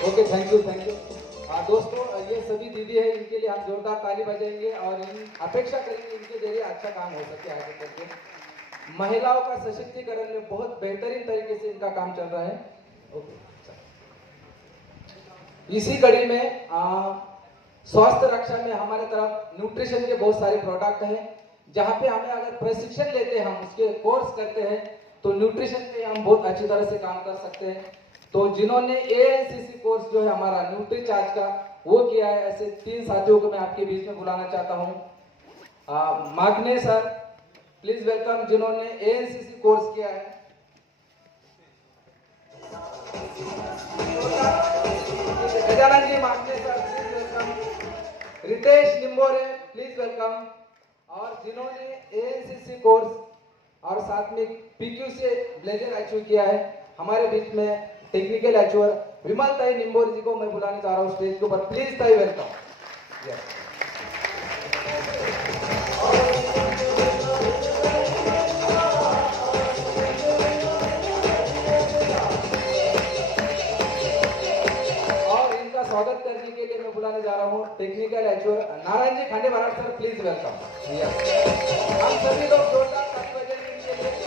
Okay, thank you, thank you. दोस्तों, ये सभी दीदी है, इनके लिए हम जोरदार ताली बजाएंगे और इन अपेक्षा करेंगे इनके जरिए अच्छा काम हो सके आगे करके। महिलाओं का सशक्तिकरण में बहुत बेहतरीन तरीके से इनका काम चल रहा है। ओके, इसी कड़ी में स्वास्थ्य रक्षा में हमारे तरफ न्यूट्रिशन के बहुत सारे प्रोडक्ट हैं, जहाँ पे हमें अगर प्रशिक्षण लेते हैं, हम उसके कोर्स करते हैं, तो न्यूट्रिशन पे हम बहुत अच्छी तरह से काम कर सकते हैं। तो जिन्होंने एएनसीसी कोर्स जो है हमारा न्यूट्री चार्ज का वो किया है, ऐसे 3 साथियों को मैं आपके बीच में बुलाना चाहता हूँ। मागने सर, प्लीज वेलकम, जिन्होंने एएनसीसी कोर्स किया है। Gajanan ji Magne sir, please welcome. Ritesh Nimbore, please welcome. और जिन्होंने एएनसीसी कोर्स और साथ में पीक्यू से ब्लेजर अचीव किया है, हमारे बीच में टेक्निकल अचीवर विमल ताई निम्बोरे जी को मैं बुलाने चाह रहा हूँ स्टेज के ऊपर। प्लीज ताई, वेलकम। और इनका स्वागत करने के लिए मैं बुलाने जा रहा हूँ technical achiever Narayan ji Khande Maharaj sir, please welcome. हम सभी लोग जोरदार ताली बजाएंगे इनके लिए।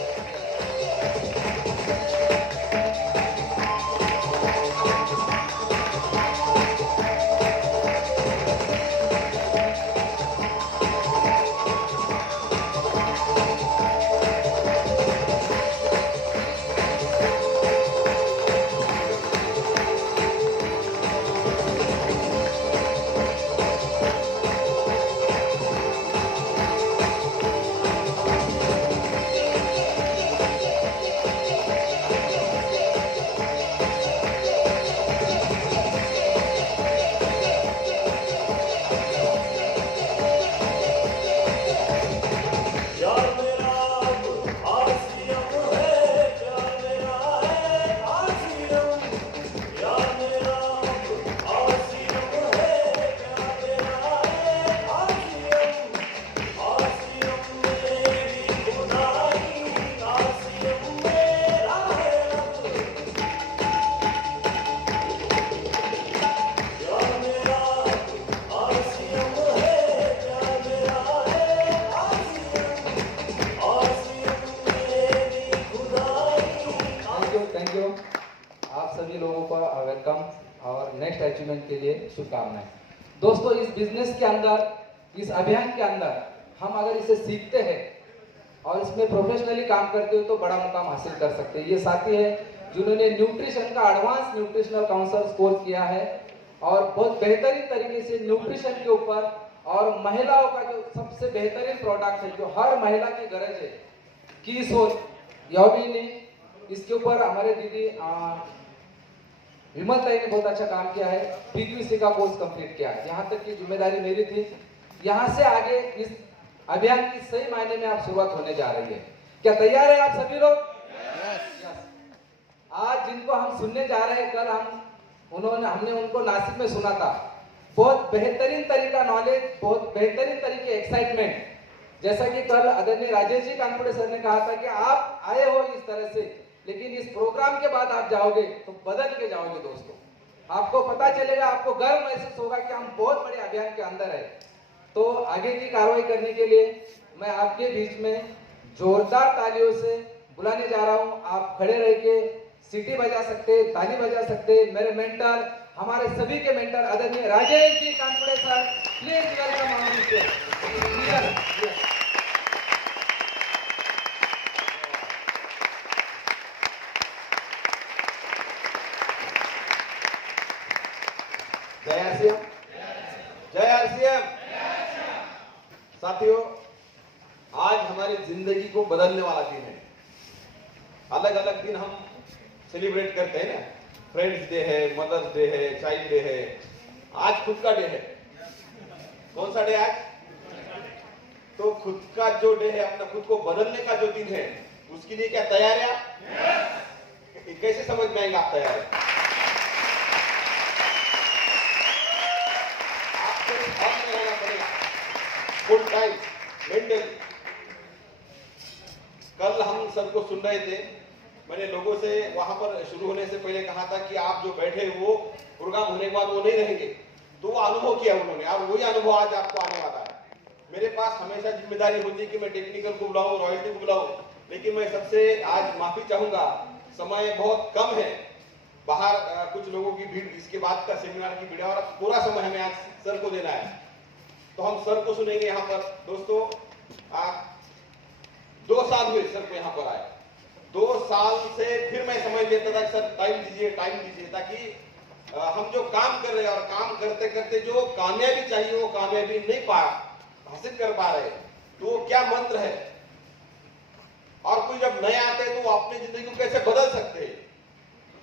Thank you. आप सभी लोगों को वेलकम और नेक्स्ट अचीवमेंट के लिए शुभकामनाएं। दोस्तों, इस बिजनेस के अंदर, इस अभियान के अंदर हम अगर इसे सीखते हैं और इसमें प्रोफेशनली काम करते हो तो बड़ा मुकाम हासिल कर सकते हैं। ये साथी है जिन्होंने न्यूट्रिशन का एडवांस न्यूट्रिशनल काउंसलर्स कोर्स किया है और बहुत बेहतरीन तरीके से न्यूट्रिशन के ऊपर और महिलाओं का जो सबसे बेहतरीन प्रोडक्ट है जो हर महिला की गरज है, कीसोल यौबिनी, इसके ऊपर हमारे दीदी विमल ताई ने बहुत अच्छा काम किया है। पीक्यूसी का कोर्स कंप्लीट किया है। यहाँ तक की जिम्मेदारी मेरी थी। यहाँ से आगे इस अभियान की सही मायने में आप शुरुआत होने जा रही है। क्या तैयार है आप सभी लोग? yes. आज जिनको हम सुनने जा रहे हैं, कल हमने उनको नासिक में सुना था। बहुत बेहतरीन तरीका नॉलेज, बहुत बेहतरीन तरीके एक्साइटमेंट। जैसा कि कल आदरणीय राजेश जी कानपुरे सर ने कहा था कि आप आए हो इस तरह से, लेकिन इस प्रोग्राम के बाद आप जाओगे तो बदल के जाओगे दोस्तों। आपको पता चलेगा, आपको गर्व महसूस होगा कि हम बहुत बड़े अभियान के अंदर है। तो आगे की कार्रवाई करने के लिए मैं आपके बीच में जोरदार तालियों से बुलाने जा रहा हूं। आप खड़े रह के सीटी बजा सकते, ताली बजा सकते। मेरे मेंटर, हमारे सभी के मेंटर आदरणीय Rajesh ji Kanpuri sir, please welcome. जय आरसीएम, जय आरसीएम। साथियों, आज हमारी जिंदगी को बदलने वाला दिन है। अलग अलग दिन हम सेलिब्रेट करते हैं ना, फ्रेंड्स डे है, मदर्स डे है, चाइल्ड डे है। आज खुद का डे है। कौन सा डे आज? तो खुद का जो डे है, अपना खुद को बदलने का जो दिन है, उसके लिए क्या तैयारियां? कैसे समझ में आएंगे आप तैयारी? Full time mentally. कल हम सबको सुन रहे थे मैंने लोगों से वहां पर शुरू होने से पहले कहा था कि आप जो बैठे वो प्रोग्राम होने के बाद वो नहीं रहेंगे, तो वो अनुभव किया उन्होंने और वही अनुभव आज आपको आने वाला है। मेरे पास हमेशा जिम्मेदारी होती है कि मैं टेक्निकल को बुलाऊं, रॉयल्टी को बुलाऊं, लेकिन मैं सबसे आज माफी चाहूंगा, समय बहुत कम है, बाहर कुछ लोगों की भीड़, इसके बाद का सेमिनार की भीड़ है और पूरा समय हमें आज सर को देना है, तो हम सर को सुनेंगे यहाँ पर। दोस्तों, 2 साल हुए सर को यहाँ पर आए, 2 साल से फिर मैं समझ लेता था सर टाइम दीजिए, ताकि हम जो काम कर रहे हैं और काम करते करते जो कामयाबी चाहिए वो कामयाबी नहीं हासिल कर पा रहे, तो वो क्या मंत्र है, और कोई जब नए आते हैं तो वो अपनी जिंदगी को कैसे बदल सकते हैं,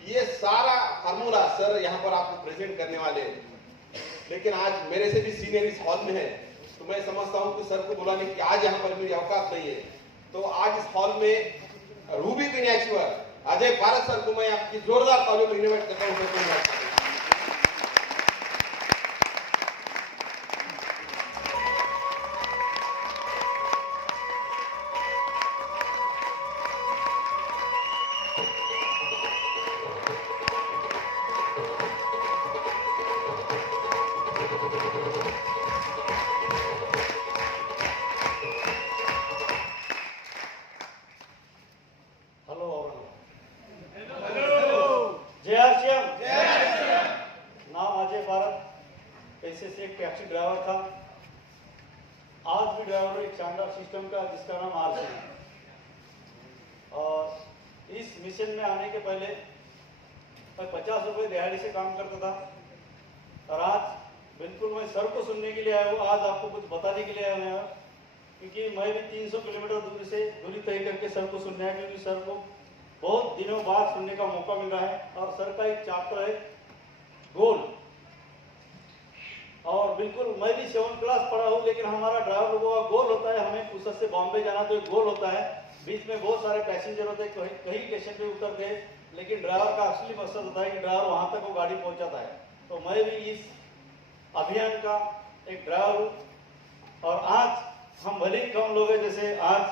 ये सारा फार्मूला सर यहाँ पर आपको प्रेजेंट करने वाले हैं। लेकिन आज मेरे से भी सीनियर इस हॉल में है, तो मैं समझता हूं कि सर को बुलाने की आज यहाँ पर मेरी औकात नहीं है, तो आज इस हॉल में Ruby miniature Ajay Bharat sir को मैं आपकी जोरदार तालियों में इन्वाइट करता हूं। पेशे से एक टैक्सी ड्राइवर था, आज भी ड्राइवर एक शानदार सिस्टम का जिसका नाम आरसी है। और इस मिशन में आने के पहले मैं 50 रुपये दिहाड़ी से काम करता था, और आज बिल्कुल मैं सर को सुनने के लिए आया हूँ, आज आपको कुछ बताने के लिए आया हूँ, क्योंकि मैं भी 300 किलोमीटर दूरी तय करके सर को सुनने आया, क्योंकि सर को बहुत दिनों बाद सुनने का मौका मिला है। और सर का एक चैप्टर है गोल, और बिल्कुल मैं भी 7th क्लास पढ़ा हूँ, लेकिन हमारा ड्राइवर लोगों का गोल होता है, हमें फुर्सत से बॉम्बे जाना तो एक गोल होता है, बीच में बहुत सारे पैसेंजर होते हैं, कहीं स्टेशन पे उतरते हैं, लेकिन ड्राइवर का असली मकसद होता है कि ड्राइवर वहां तक वो गाड़ी पहुंचाता है। तो मैं भी इस अभियान का एक ड्राइवर हूँ, और आज हम भले ही कम लोग हैं, जैसे आज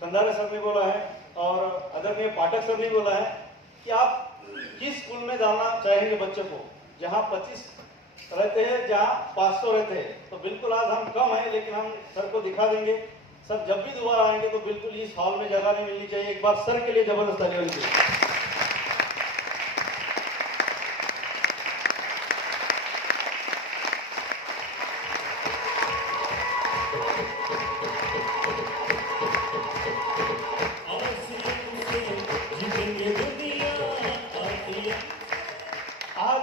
कंधारे सर ने बोला है और आदरणीय पाठक सर ने बोला है कि आप किस स्कूल में डालना चाहेंगे बच्चों को, जहाँ 25 रहते हैं, जहाँ 500 रहते हैं। तो बिल्कुल आज हम कम हैं, लेकिन हम सर को दिखा देंगे। सर जब भी दोबारा आएंगे तो बिल्कुल इस हॉल में जगह नहीं मिलनी चाहिए। एक बार सर के लिए जबरदस्त ताली होनी चाहिए। आज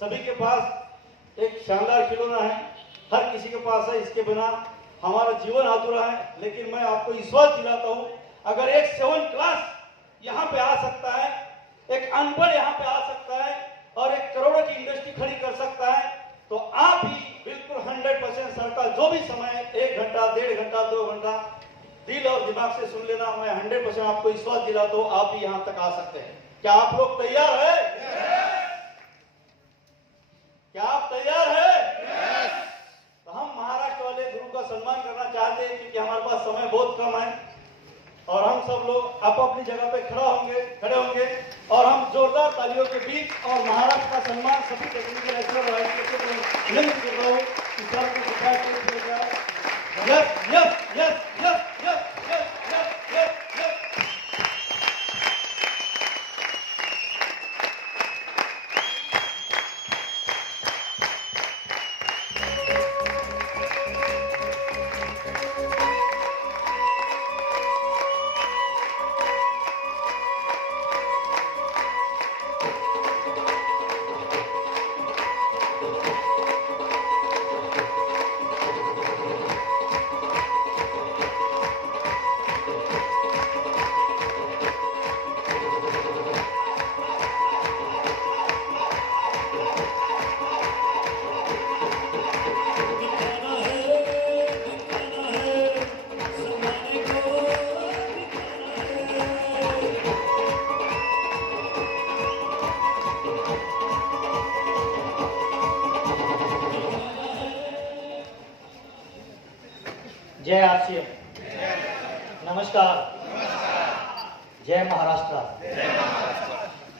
सभी के पास एक शानदार खिलौना है, हर किसी के पास है, इसके बिना हमारा जीवन अधूरा है। लेकिन मैं आपको विश्वास दिलाता हूं, अगर एक 7th क्लास यहाँ पे आ सकता है, एक अनपढ़ यहाँ पे आ सकता है, और एक करोड़ों की इंडस्ट्री खड़ी कर सकता है, तो आप ही बिल्कुल 100% सर का जो भी समय है, 1 घंटा, 1.5 घंटा, 2 घंटा, दिल और दिमाग से सुन लेना। मैं 100% आपको विश्वास दिलाता हूं, आप भी यहाँ तक आ सकते हैं। क्या आप लोग तैयार है? क्या आप तैयार है? तो हम महाराष्ट्र वाले गुरु का सम्मान करना चाहते हैं, क्योंकि हमारे पास समय बहुत कम है, और हम सब लोग आप अपनी जगह पे खड़े होंगे, और हम जोरदार तालियों के बीच और महाराष्ट्र का सम्मान सभी टेक्निकल लेक्चरर विनम्र कर रहा हूँ कि सर को दिखाया। Yes yes yes yes yes yes yes yes yes. जय आरसीएम। नमस्कार। जय महाराष्ट्र।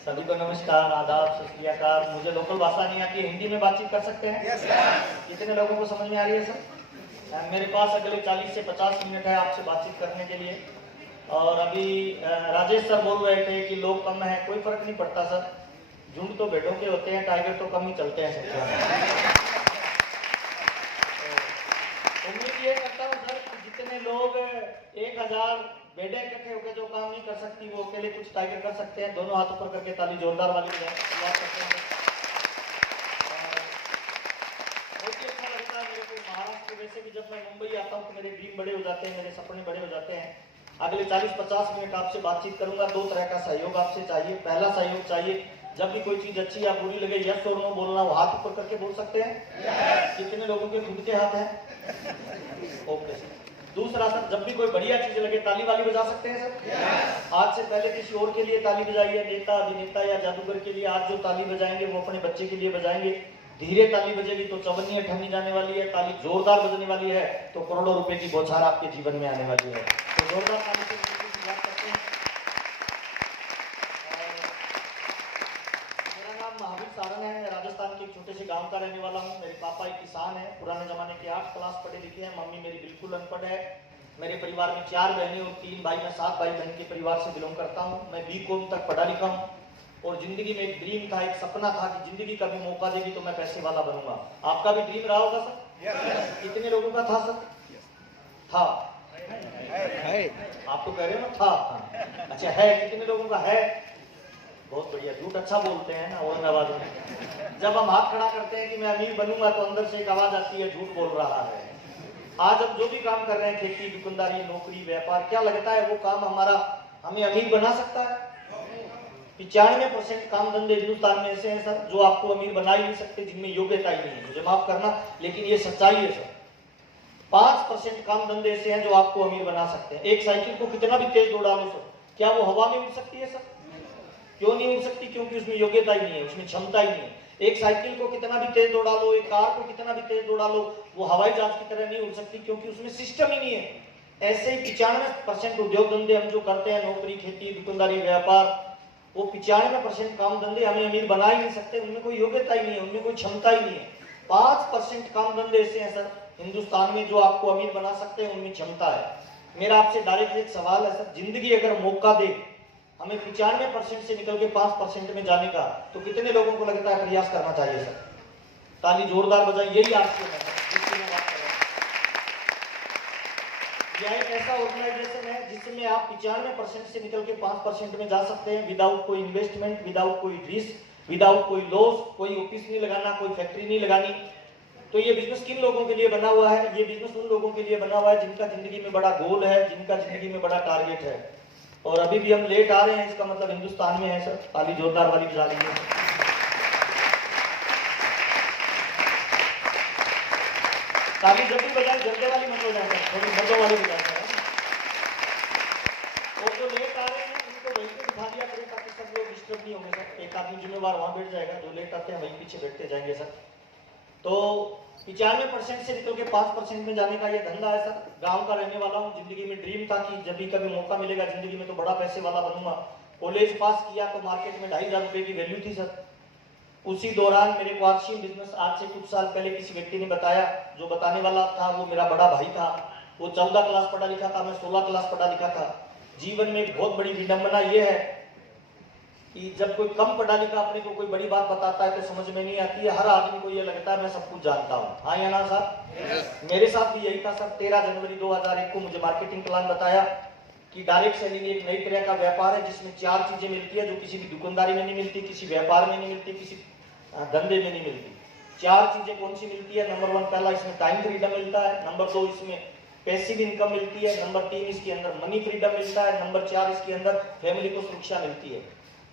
सभी को नमस्कार, आदाब, सत श्री अकाल। मुझे लोकल भाषा नहीं आती, हिंदी में बातचीत कर सकते हैं? कितने लोगों को समझ में आ रही है सर? मेरे पास अगले 40 से 50 मिनट है आपसे बातचीत करने के लिए। और अभी राजेश सर बोल रहे थे कि लोग कम हैं, कोई फर्क नहीं पड़ता सर, झुंड तो भेड़ों के होते हैं, टाइगर तो कम ही चलते हैं सर। उम्मीद ये करता हूँ सर कि जितने लोग 1000 बेडे इकट्ठे होकर जो काम नहीं कर सकती वो अकेले कुछ टाइगर कर सकते हैं। दोनों हाथ ऊपर करके ताली जोरदार वाली बजाएं। बहुत ही अच्छा लगता है मेरे को महाराष्ट्र। वैसे भी जब मैं मुंबई आता हूँ तो मेरे ड्रीम बड़े हो जाते हैं, मेरे सपने बड़े हो जाते हैं। अगले 40-50 मिनट आपसे बातचीत करूंगा। 2 तरह का सहयोग आपसे चाहिए। पहला सहयोग चाहिए, जब भी कोई चीज अच्छी या बुरी लगे यस और नो बोलना, वो हाथ ऊपर करके बोल सकते हैं। कितने लोगों के खुद के हाथ हैं? Okay sir. दूसरा सर, जब भी कोई बढ़िया चीज लगे ताली वाली बजा सकते हैं सर। आज से पहले किसी और के लिए ताली बजाइए, नेता, अभिनेता या जादूगर के लिए। आज जो ताली बजाएंगे वो अपने बच्चे के लिए बजाएंगे। धीरे ताली बजेगी तो चवन्नी ठन्नी जाने वाली है, ताली जोरदार बजने वाली है तो करोड़ों रुपए की बौछार आपके जीवन में आने वाली है। तो जोरदार ताली से शुरुआत करते हैं। मेरा नाम महावीर सारंग है, मैं राजस्थान के एक छोटे से गांव का रहने वाला हूं। मेरे पापा एक किसान हैं, पुराने जमाने के 8 क्लास पढ़े लिखे हैं। मम्मी मेरी बिल्कुल अनपढ़ है। मेरे परिवार में 4 बहनें और 3 भाई। मैं 7 भाई बहन के परिवार से बिलोंग करता हूं। मैं BCom तक पढ़ा लिखा हूं और जिंदगी में एक ड्रीम था, एक सपना था कि जिंदगी कभी मौका देगी तो मैं पैसे वाला बनूंगा। आपका भी ड्रीम रहा होगा सर? कितने लोगों का था सर? था? आप तो कह रहे हो ना था। अच्छा है, कितने लोगों का है? बहुत बढ़िया। झूठ अच्छा बोलते हैं ना औरंगाबाद में। जब हम हाथ खड़ा करते हैं कि मैं अमीर बनूंगा तो अंदर से एक आवाज आती है झूठ बोल रहा है। आज हम जो भी काम कर रहे हैं, खेती, दुकानदारी, नौकरी, व्यापार, क्या लगता है वो काम हमारा हमें अमीर बना सकता है? 95% काम धंधे हिंदुस्तान में ऐसे हैं सर जो आपको अमीर बना ही नहीं सकते, जिनमें योग्यता ही नहीं है। मुझे माफ करना लेकिन ये सच्चाई है सर। 5% काम धंधे ऐसे हैं जो आपको अमीर बना सकते हैं। एक साइकिल को कितना भी तेज दौड़ा लो सर, क्या वो हवा में उड़ सकती है सर? क्यों नहीं उड़ सकती? क्योंकि उसमें योग्यता ही नहीं है, उसमें क्षमता ही नहीं है। एक साइकिल को कितना भी तेज दौड़ा लो, एक कार को कितना भी तेज दौड़ा लो, वो हवाई जहाज की तरह नहीं उड़ सकती क्योंकि उसमें सिस्टम ही नहीं है। ऐसे ही 95% उद्योग धंधे हम जो करते हैं, नौकरी, खेती, दुकानदारी, व्यापार, वो 95% काम धंधे हमें अमीर बना ही नहीं सकते। उनमें कोई योग्यता ही नहीं है, उनमें कोई क्षमता ही नहीं है। 5% काम धंधे ऐसे हैं सर हिंदुस्तान में जो आपको अमीर बना सकते हैं, उनमें क्षमता है। मेरा आपसे डायरेक्ट एक सवाल है सर, जिंदगी अगर मौका दे हमें 95% से निकल के 5% में जाने का, तो कितने लोगों को लगता है प्रयास करना चाहिए सर? ताली जोरदार बजाएं। यही आपसे मैं बात कर रहा हूं। यह एक ऐसा ऑर्गेनाइजेशन है जिसमें आप 95% से निकल के 5% में जा सकते हैं, विदाउट कोई इन्वेस्टमेंट, विदाउट कोई रिस्क, विदाउट कोई लॉस। कोई ऑफिस नहीं लगाना, कोई फैक्ट्री नहीं लगानी। तो ये बिजनेस किन लोगों के लिए बना हुआ है? ये बिजनेस उन लोगों के लिए बना हुआ है जिनका जिंदगी में बड़ा गोल है, जिनका जिंदगी में बड़ा टारगेट है। और अभी भी हम लेट आ रहे हैं, इसका मतलब हिंदुस्तान में है सर। ताली जोरदार वाली बजा लीजिए। ताली जब भी बजाएं झंडे वाली मत बजाएं, थोड़ी मर्दों वाली बजाएं। और जो लेट आ रहे हैं उनको वहीं पे बिठा दिया करें ताकि सब लोग डिस्टर्ब नहीं होंगे सर। एक आदमी जिम्मेवार वहां बैठ जाएगा, जो लेट आते हैं वहीं पीछे बैठते जाएंगे सर। तो 95% से निकल के 5% में जाने का ये धंधा है सर। गांव का रहने वाला हूँ। जिंदगी में ड्रीम था कि जब भी कभी मौका मिलेगा जिंदगी में तो बड़ा पैसे वाला बनूंगा। कॉलेज पास किया तो मार्केट में 2,500 रुपए की वैल्यू थी सर। उसी दौरान मेरे को आरसीएम बिजनेस आज से कुछ साल पहले किसी व्यक्ति ने बताया। जो बताने वाला था वो मेरा बड़ा भाई था। वो 14 क्लास पढ़ा लिखा था, मैं 16 क्लास पढ़ा लिखा था। जीवन में एक बहुत बड़ी विडंबना ये है कि जब कोई कम पढ़ा लिखा अपने को कोई बड़ी बात बताता है तो समझ में नहीं आती है। हर आदमी को ये लगता है मैं सब कुछ जानता हूँ। हाँ या ना साहब? मेरे साथ भी यही था सर। 13 जनवरी 2001 को मुझे मार्केटिंग प्लान बताया कि डायरेक्ट सेलिंग एक नई तरह का व्यापार है जिसमें 4 चीजें मिलती है जो किसी भी दुकानदारी में नहीं मिलती, किसी व्यापार में नहीं मिलती, किसी धंधे में नहीं मिलती। 4 चीजें कौन सी मिलती है? नंबर 1 पहला इसमें टाइम फ्रीडम मिलता है। नंबर 2 इसमें पैसिव इनकम मिलती है। नंबर 3 इसके अंदर मनी फ्रीडम मिलता है। नंबर 4 इसके अंदर फैमिली को सुरक्षा मिलती है।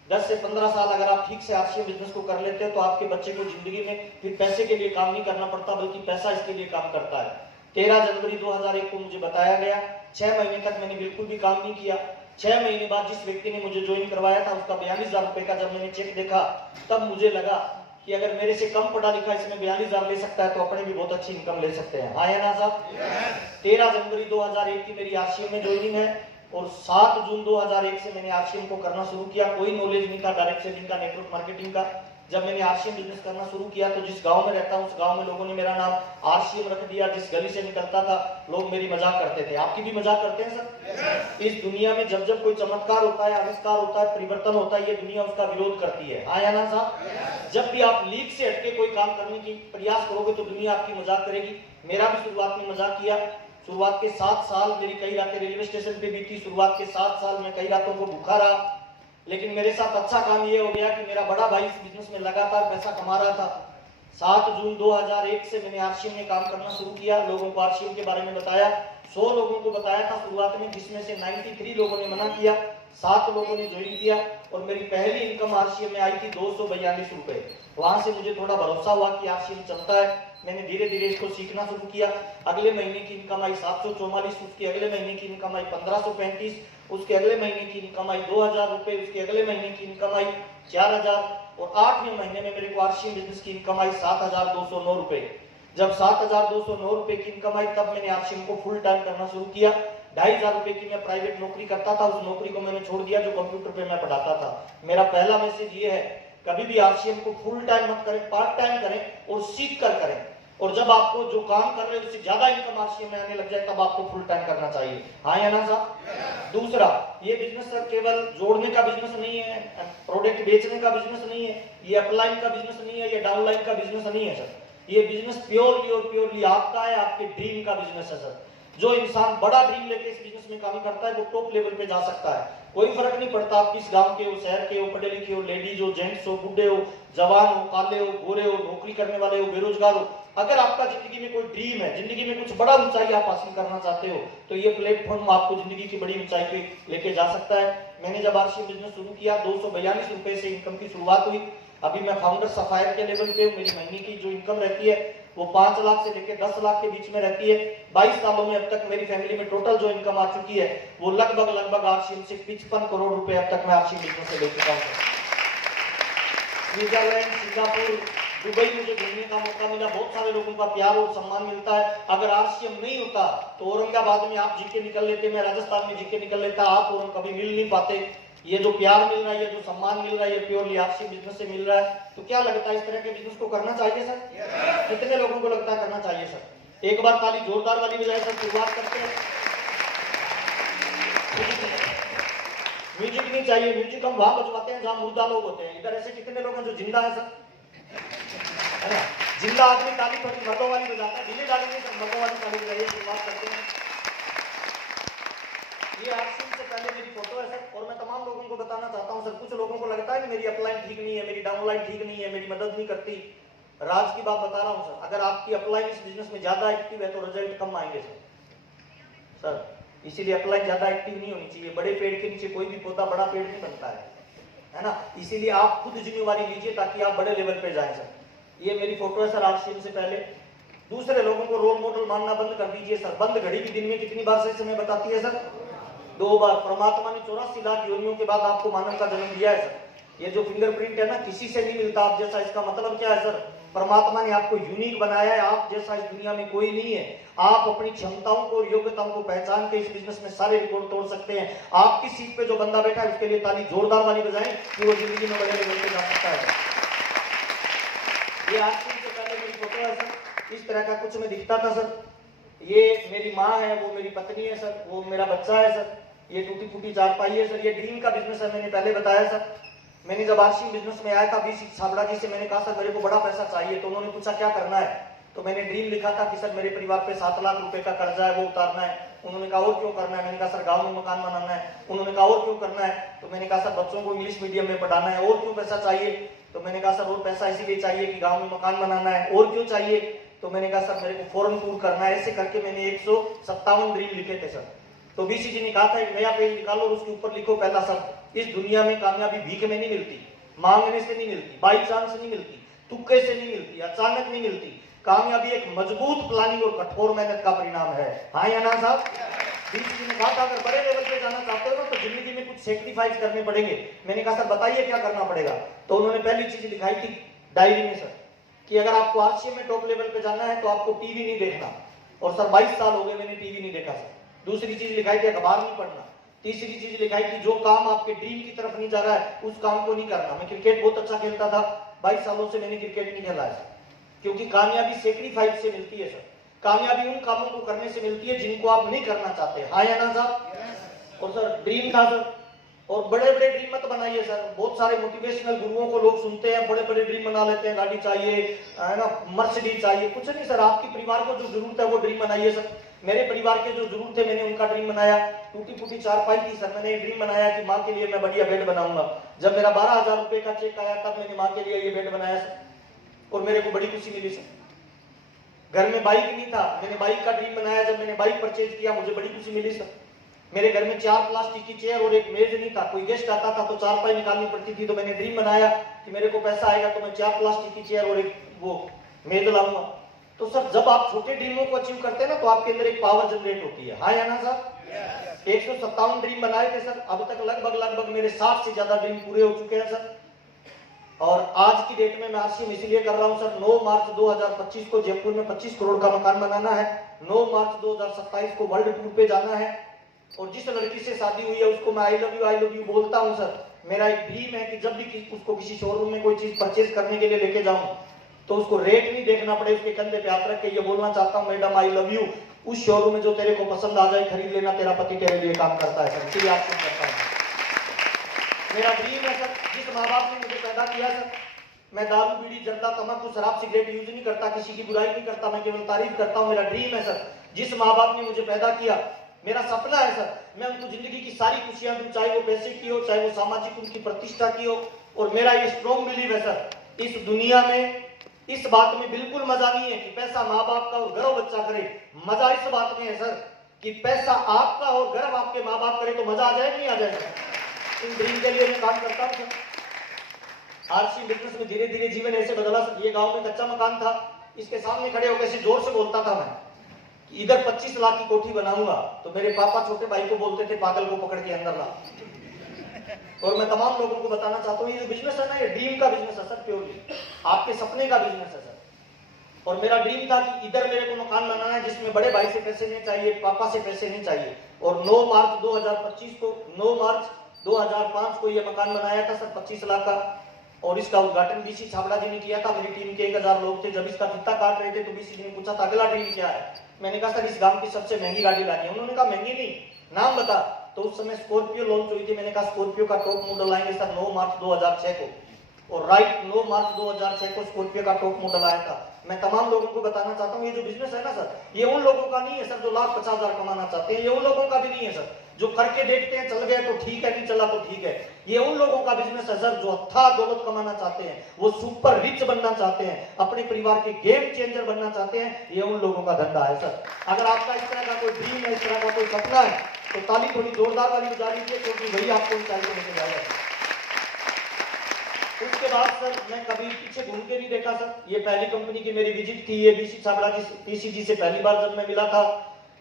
10 से 15 साल अगर आप ठीक से आरसीएम बिजनेस को कर लेते हो तो आपके बच्चे को जिंदगी में फिर पैसे के लिए काम नहीं करना पड़ता, बल्कि पैसा इसके लिए काम करता है। 13 जनवरी 2001 को मुझे बताया गया। 6 महीने तक मैंने बिल्कुल भी काम नहीं किया। 6 महीने बाद जिस व्यक्ति ने मुझे ज्वाइन करवाया था उसका 42,000 रुपए का जब मैंने चेक देखा तब मुझे लगा कि अगर मेरे से कम पढ़ा लिखा इसमें 42,000 ले सकता है तो अपने भी बहुत अच्छी इनकम ले सकते हैं। हाँ या ना साहब? 13 जनवरी 2001 की मेरी आरसीएम में ज्वाइनिंग है। और 7 जून 2001 से मैंने आरसीएम को करना शुरू किया। कोई नॉलेज नहीं था डायरेक्ट सेलिंग का, नेटवर्क मार्केटिंग का। जब मैंने आरसीएम बिजनेस करना शुरू किया तो जिस गांव में रहता हूं उस गांव में लोगों ने मेरा नाम आरसीएम रख दिया। जिस गली से निकलता था लोग मेरी मजाक करते थे। आपकी भी मजाक करते हैं सर? इस दुनिया में जब जब कोई चमत्कार होता है, आविष्कार होता है, परिवर्तन होता है, ये दुनिया उसका विरोध करती है। आया ना साहब? जब भी आप लीक से हटके कोई काम करने की प्रयास करोगे तो दुनिया आपकी मजाक करेगी। मेरा भी शुरुआत में मजाक किया। शुरुआत के 7 साल मेरी कई रातें रेलवे स्टेशन पे बीती। शुरुआत के 7 साल में कई रातों को भूखा रहा। लेकिन मेरे साथ अच्छा काम ये हो गया कि मेरा बड़ा भाई इस बिजनेस में लगातार पैसा कमा रहा था। 7 जून 2001 से मैंने आरसीएम में काम करना शुरू किया। लोगों को आरसीएम के बारे में बताया। 100 लोगों को बताया था शुरुआत में, जिसमें से 93 लोगों ने मना किया, 7 लोगों ने ज्वाइन किया और मेरी पहली इनकम आरसीएम में आई थी 242 रुपए। वहां से मुझे थोड़ा भरोसा हुआ कि आरसीएम चलता है। मैंने धीरे धीरे इसको सीखना शुरू किया। अगले महीने की इनकम आई 744, उसके अगले महीने की इनकम आई 1535, उसके अगले महीने की इनकम आई 2000 रुपए, उसके अगले महीने की इनकम आई 4000 और 8वें महीने में मेरे को आरसीएम बिजनेस की इनकम आई 7209 रुपए। जब 7209 रुपए की इनकम आई तब मैंने आरसीएम को फुल टाइम करना शुरू किया। 2500 रुपए की मैं प्राइवेट नौकरी करता था, उस नौकरी को मैंने छोड़ दिया जो कंप्यूटर पे मैं पढ़ाता था। मेरा पहला मैसेज ये है, कभी भी आरसीएम को फुल टाइम मत करें, पार्ट टाइम करें और सीख कर करें। और जब आपको जो काम कर रहे हैं उससे ज्यादा इनकम आरसीएम में आने लग जाए तब आपको फुल टाइम करना चाहिए। हाँ या ना साहब? दूसरा, ये बिजनेस सर केवल जोड़ने का बिजनेस नहीं है, प्रोडक्ट बेचने का बिजनेस नहीं है, ये अपलाइन का बिजनेस नहीं है, ये डाउनलाइन का बिजनेस नहीं है सर। ये बिजनेस प्योरली और प्योरली आपका है, आपके ड्रीम का बिजनेस है सर। जो इंसान बड़ा ड्रीम लेके इस बिजनेस में काम करता है वो टॉप लेवल पे जा सकता है। कोई फर्क नहीं पड़ता आप किस गांव के हो, शहर के हो, पढ़े लिखे हो, लेडीज हो, जेंट्स हो, बुढ़े हो, जवान हो, काले हो, गोरे हो, नौकरी करने वाले हो, बेरोजगार हो। अगर आपका जिंदगी में कोई ड्रीम है, जिंदगी में कुछ बड़ा ऊंचाई आप हासिल करना चाहते हो तो ये प्लेटफॉर्म आपको जिंदगी की बड़ी ऊंचाई पे लेके जा सकता है। मैंने जब आरसीएम बिजनेस शुरू किया 242 रुपए से इनकम की शुरुआत हुई। अभी मैं फाउंडर सफायर के लेवल पे हूँ। मेरी महीने की जो इनकम रहती है वो 5 लाख से लेकर 10 लाख के बीच में रहती है। 22 सालों में अब तक मेरी फैमिली में टोटल जो इनकम आ चुकी है वो लगभग आरसीएम से 55 करोड़ रुपए अब तक मैं आरसीएम बिजनेस से ले चुका हूँ। स्विट्जरलैंड, सिंगापुर, दुबई मुझे घूमने का मौका मिला। बहुत सारे लोगों का प्यार और सम्मान मिलता है। अगर आरसीएम नहीं होता तो औरंगाबाद में आप जीके निकल लेते, मैं राजस्थान में जीके निकल लेता, आप और कभी मिल नहीं पाते। ये जो प्यार मिल रहा है, ये जो सम्मान मिल रहा है, ये प्योरली आरसीएम बिजनेस से मिल रहा है। तो क्या लगता है इस तरह के बिजनेस को करना चाहिए सर? कितने लोगों को लगता है करना चाहिए सर? एक बार ताली जोरदार वाली बजाय सर। शुरुआत करते हैं। म्यूजिक नहीं चाहिए, म्यूजिक हम वहां बजवाते हैं जहां मुर्दा लोग होते हैं। इधर ऐसे कितने लोग हैं जो जिंदा है सर? है ना? जिंदा आदमी ताली थोड़ी मर्दों वाली बजाता है, दिल्ली डालेंगे सर, मर्दों वाली ताली बजाइए। शुरुआत करते हैं। ये आरसीएम से पहले मेरी फोटो है सर। और मैं तमाम लोगों को बताना चाहता हूं सर, कुछ लोगों को लगता है कि मेरी अपलाइन ठीक नहीं है, मेरी डाउनलाइन ठीक नहीं है, मेरी मदद नहीं करती। राज की बात बता रहा हूं सर, अगर आपकी अपलाइन इस बिजनेस में ज्यादा एक्टिव है तो रिजल्ट कम आएंगे सर। इसीलिए अपलाइन ज्यादा एक्टिव नहीं होनी चाहिए। बड़े पेड़ के नीचे कोई भी पौधा बड़ा पेड़ नहीं बनता है ना? इसीलिए आप खुद जिम्मेवारी लीजिए ताकि आप बड़े लेवल पे जाएं सर। ये मेरी फोटो है सर आरसीएम से पहले। दूसरे लोगों को रोल मॉडल मानना बंद कर दीजिए सर। बंद घड़ी भी दिन में कितनी बार से समय बताती है सर? 2 बार। परमात्मा ने 84 लाख योनियों के बाद आपको मानव का जन्म दिया है सर। ये जो फिंगरप्रिंट है ना, किसी से नहीं मिलता आप जैसा। इसका मतलब क्या है सर? परमात्मा ने आपको यूनिक बनाया है। आप जैसा इस दुनिया में कोई नहीं है। आप अपनी क्षमताओं को और योग्यताओं को पहचान के इस बिजनेस में सारे रिकॉर्ड तोड़ सकते हैं। आपकी सीट पे जो बंदा बैठा है उसके लिए ताली जोरदार वाली बजाएं कि वो जिंदगी में बड़े लेवल पे जा सकता है। ये आरसीएम से पहले मेरी फोटो है सर। इस तरह का कुछ में दिखता था सर। ये मेरी माँ है, वो मेरी पत्नी है सर, वो मेरा बच्चा है सर। ये टूटी फूटी चारपाई है सर। ये ड्रीम का बिजनेस है, मैंने पहले बताया सर। मैंने जब आरसीएम बिजनेस में आया था बीसी छाबड़ा जी से मैंने कहा सर मेरे को बड़ा पैसा चाहिए। तो उन्होंने पूछा क्या करना है? तो मैंने ड्रीम लिखा था कि सर मेरे परिवार पे 7 लाख रुपए का कर्जा है, वो उतारना है। उन्होंने कहा और क्यों करना है? मैंने कहा सर गांव में मकान बनाना है। उन्होंने कहा और क्यों करना है? तो मैंने कहा सर बच्चों को इंग्लिश मीडियम में पढ़ाना है। और क्यों पैसा चाहिए? तो मैंने कहा सर और पैसा इसीलिए चाहिए कि गाँव में मकान बनाना है। और क्यों चाहिए? तो मैंने कहा सर मेरे को फॉरेन टूर करना है। ऐसे करके मैंने 157 ड्रीम लिखे थे सर। तो बीसी जी ने कहा था एक नया पेज निकालो और उसके ऊपर लिखो पहला शब्द, इस दुनिया में कामयाबी भीख में नहीं मिलती, मांगने से नहीं मिलती, बाई चांस नहीं मिलती, तुक्के से नहीं मिलती, अचानक नहीं मिलती। कामयाबी एक मजबूत प्लानिंग और कठोर मेहनत का परिणाम है। हाँ या ना साहब? बीसी जी ने कहा था अगर बड़े लेवल पे जाना चाहते हो ना तो जिंदगी में कुछ सेक्रीफाइस करने पड़ेंगे। मैंने कहा सर बताइए क्या करना पड़ेगा? तो उन्होंने पहली चीज लिखाई थी डायरी में सर कि अगर आपको आरसीएम में टॉप लेवल पे जाना है तो आपको टीवी नहीं देखना। और सर 22 साल हो गए मैंने टीवी नहीं देखा सर। दूसरी चीज लिखाई थी अखबार नहीं पढ़ना। तीसरी चीज लिखा है कि जो काम आपके ड्रीम की तरफ नहीं जा रहा है उस काम को नहीं करना। मैं क्रिकेट बहुत अच्छा खेलता था, 22 सालों से मैंने क्रिकेट नहीं खेला है, क्योंकि कामयाबी सेक्रीफाइस से मिलती है सर। कामयाबी उन कामों को करने से मिलती है जिनको आप नहीं करना चाहते। हाँ या ना साहब? और सर ड्रीम था सर, और बड़े बड़े ड्रीम मत बनाइए सर। बहुत सारे मोटिवेशनल गुरुओं को लोग सुनते हैं, बड़े बड़े ड्रीम बना लेते हैं, गाड़ी चाहिए है ना, मर्सिडीज चाहिए। कुछ नहीं सर, आपकी परिवार को जो जरूरत है वो ड्रीम बनाइए सर। मेरे परिवार के जो जरूरत है मैंने उनका ड्रीम बनाया। टूटी फूटी चारपाई थी सर, मैंने एक ड्रीम बनाया कि माँ के लिए मैं बढ़िया बेड बनाऊंगा। जब मेरा 12,000 रुपए का चेक आया तब मैंने माँ के लिए ये बेड बनाया सर, और मेरे को बड़ी खुशी मिली सर। घर में बाइक नहीं था, मैंने बाइक का ड्रीम बनाया। जब मैंने बाइक परचेज किया मुझे बड़ी खुशी मिली सर। मेरे घर में 4 प्लास्टिक की चेयर और एक मेज नहीं था, कोई गेस्ट आता था तो चारपाई निकालनी पड़ती थी, तो मैंने ड्रीम बनाया कि मेरे को पैसा आएगा तो मैं 4 प्लास्टिक की चेयर और एक वो मेज लाऊंगा। तो सर जब आप छोटे ड्रीमों को अचीव करते हैं ना तो आपके अंदर एक पावर जनरेट होती है। हाँ या ना सर? 157 ड्रीम बनाए थे सर, अब तक लगभग मेरे 60 से ज्यादा ड्रीम पूरे हो चुके हैं सर। और आज की डेट में मैं आरसीएम इसलिए कर रहा हूं सर, 9 मार्च 2025 को जयपुर में 25 करोड़ का मकान बनाना है, 9 मार्च 2027 को वर्ल्ड टूर पे जाना है, और जिस लड़की से शादी हुई है उसको मैं आई लव यू बोलता हूं सर। मेरा एक ड्रीम है कि जब भी उसको किसी शोरूम में कोई चीज परचेज करने के लिए लेके जाऊं तो उसको रेट नहीं देखना पड़े, उसके कंधे पे हाथ रख के ये बोलना चाहता हूं, मैडम आई लव यू, उस शोरूम में जो तेरे को पसंद आ जाए खरीद लेना, तेरा पति तेरे लिए काम करता है सर, इसलिए आपको करता हूं। मेरा ड्रीम है सर, जिस माँ बाप ने मुझे पैदा किया सर, मैं दारू बीड़ी जर्दा तंबाकू शराब सिगरेट यूज नहीं करता, किसी की बुराई नहीं करता, मैं केवल तारीफ करता हूं। मेरा ड्रीम है सर, जिस माँ बाप ने मुझे पैदा किया, मेरा सपना है सर मैं उनको जिंदगी की सारी खुशियां दूं, चाहे वो पैसे की हो, चाहे वो सामाजिक उनकी प्रतिष्ठा की हो। और मेरा ये स्ट्रॉन्ग बिलीव है सर, इस दुनिया में इस बात में बिल्कुल मजा नहीं है कि पैसा माँ बाप का और गर्व बच्चा करे। मजा इस बात में है सर कि पैसा आपका और गर्व आपके माँ बाप करे, तो मजा आ जाए नहीं आ जाएगा। इन ड्रीम के लिए मैं काम करता हूँ सर। आरसी बिजनेस में धीरे धीरे जीवन ऐसे बदला सर। ये गांव में कच्चा मकान था, इसके सामने खड़े होकर ऐसे जोर से बोलता था मैं कि इधर 25 लाख की कोठी बनाऊंगा, तो मेरे पापा छोटे भाई को बोलते थे पागल को पकड़ के अंदर ला। और मैं तमाम लोगों को बताना चाहता हूँ ये जो बिजनेस है ना, ये ड्रीम का बिजनेस है सर, प्योरली आपके सपने का बिजनेस है सर। और मेरा ड्रीम था कि इधर मेरे को मकान बनाना है जिसमें बड़े भाई से पैसे नहीं चाहिए, पापा से पैसे नहीं चाहिए। और 9 मार्च 2025 को 9 मार्च 2005 को ये मकान बनाया था सर 25 लाख का, और इसका उद्घाटन बीसी छाबड़ा जी ने किया था। मेरी टीम के 1000 लोग थे। जब इसका फित्ता काट रहे थे तो बीसी जी ने पूछा था अगला ड्रीम क्या है। मैंने कहा सर इस गांव की सबसे महंगी गाड़ी लानी है। उन्होंने कहा महंगी नहीं, नाम बता। तो उस समय स्कॉर्पियो लॉन्च हुई थी। मैंने कहा स्कॉर्पियो का टॉप मॉडल आएंगे सर 9 मार्च 2006 को, और राइट 9 मार्च 2006 को स्कॉर्पियो का टॉप मॉडल आया था। मैं तमाम लोगों को बताना चाहता हूँ ये जो बिजनेस है ना सर, ये उन लोगों का नहीं है सर जो लाख 50,000 कमाना चाहते हैं, ये उन लोगों का भी नहीं है सर जो करके देखते हैं चल गए तो ठीक है, नहीं चला तो ठीक है। ये उन लोगों का बिजनेस है सर जो अथाह दौलत कमाना चाहते हैं, वो सुपर रिच बनना चाहते हैं, अपने परिवार के गेम चेंजर बनना चाहते हैं। ये उन लोगों का धंधा है सर। अगर आपका इस तरह का कोई ड्रीम है, इस तरह का कोई सपना है, तो ताली थोड़ी जोरदार वाली बजा लीजिए, क्योंकि वही आपको ऊंचाई पे लेके जाएगा। उसके बाद सर मैं कभी पीछे घूम के नहीं देखा सर। ये पहली कंपनी की मेरी विजिट थी, ये बीसी छाबड़ा की पीसीजी से पहली बार जब मैं मिला था।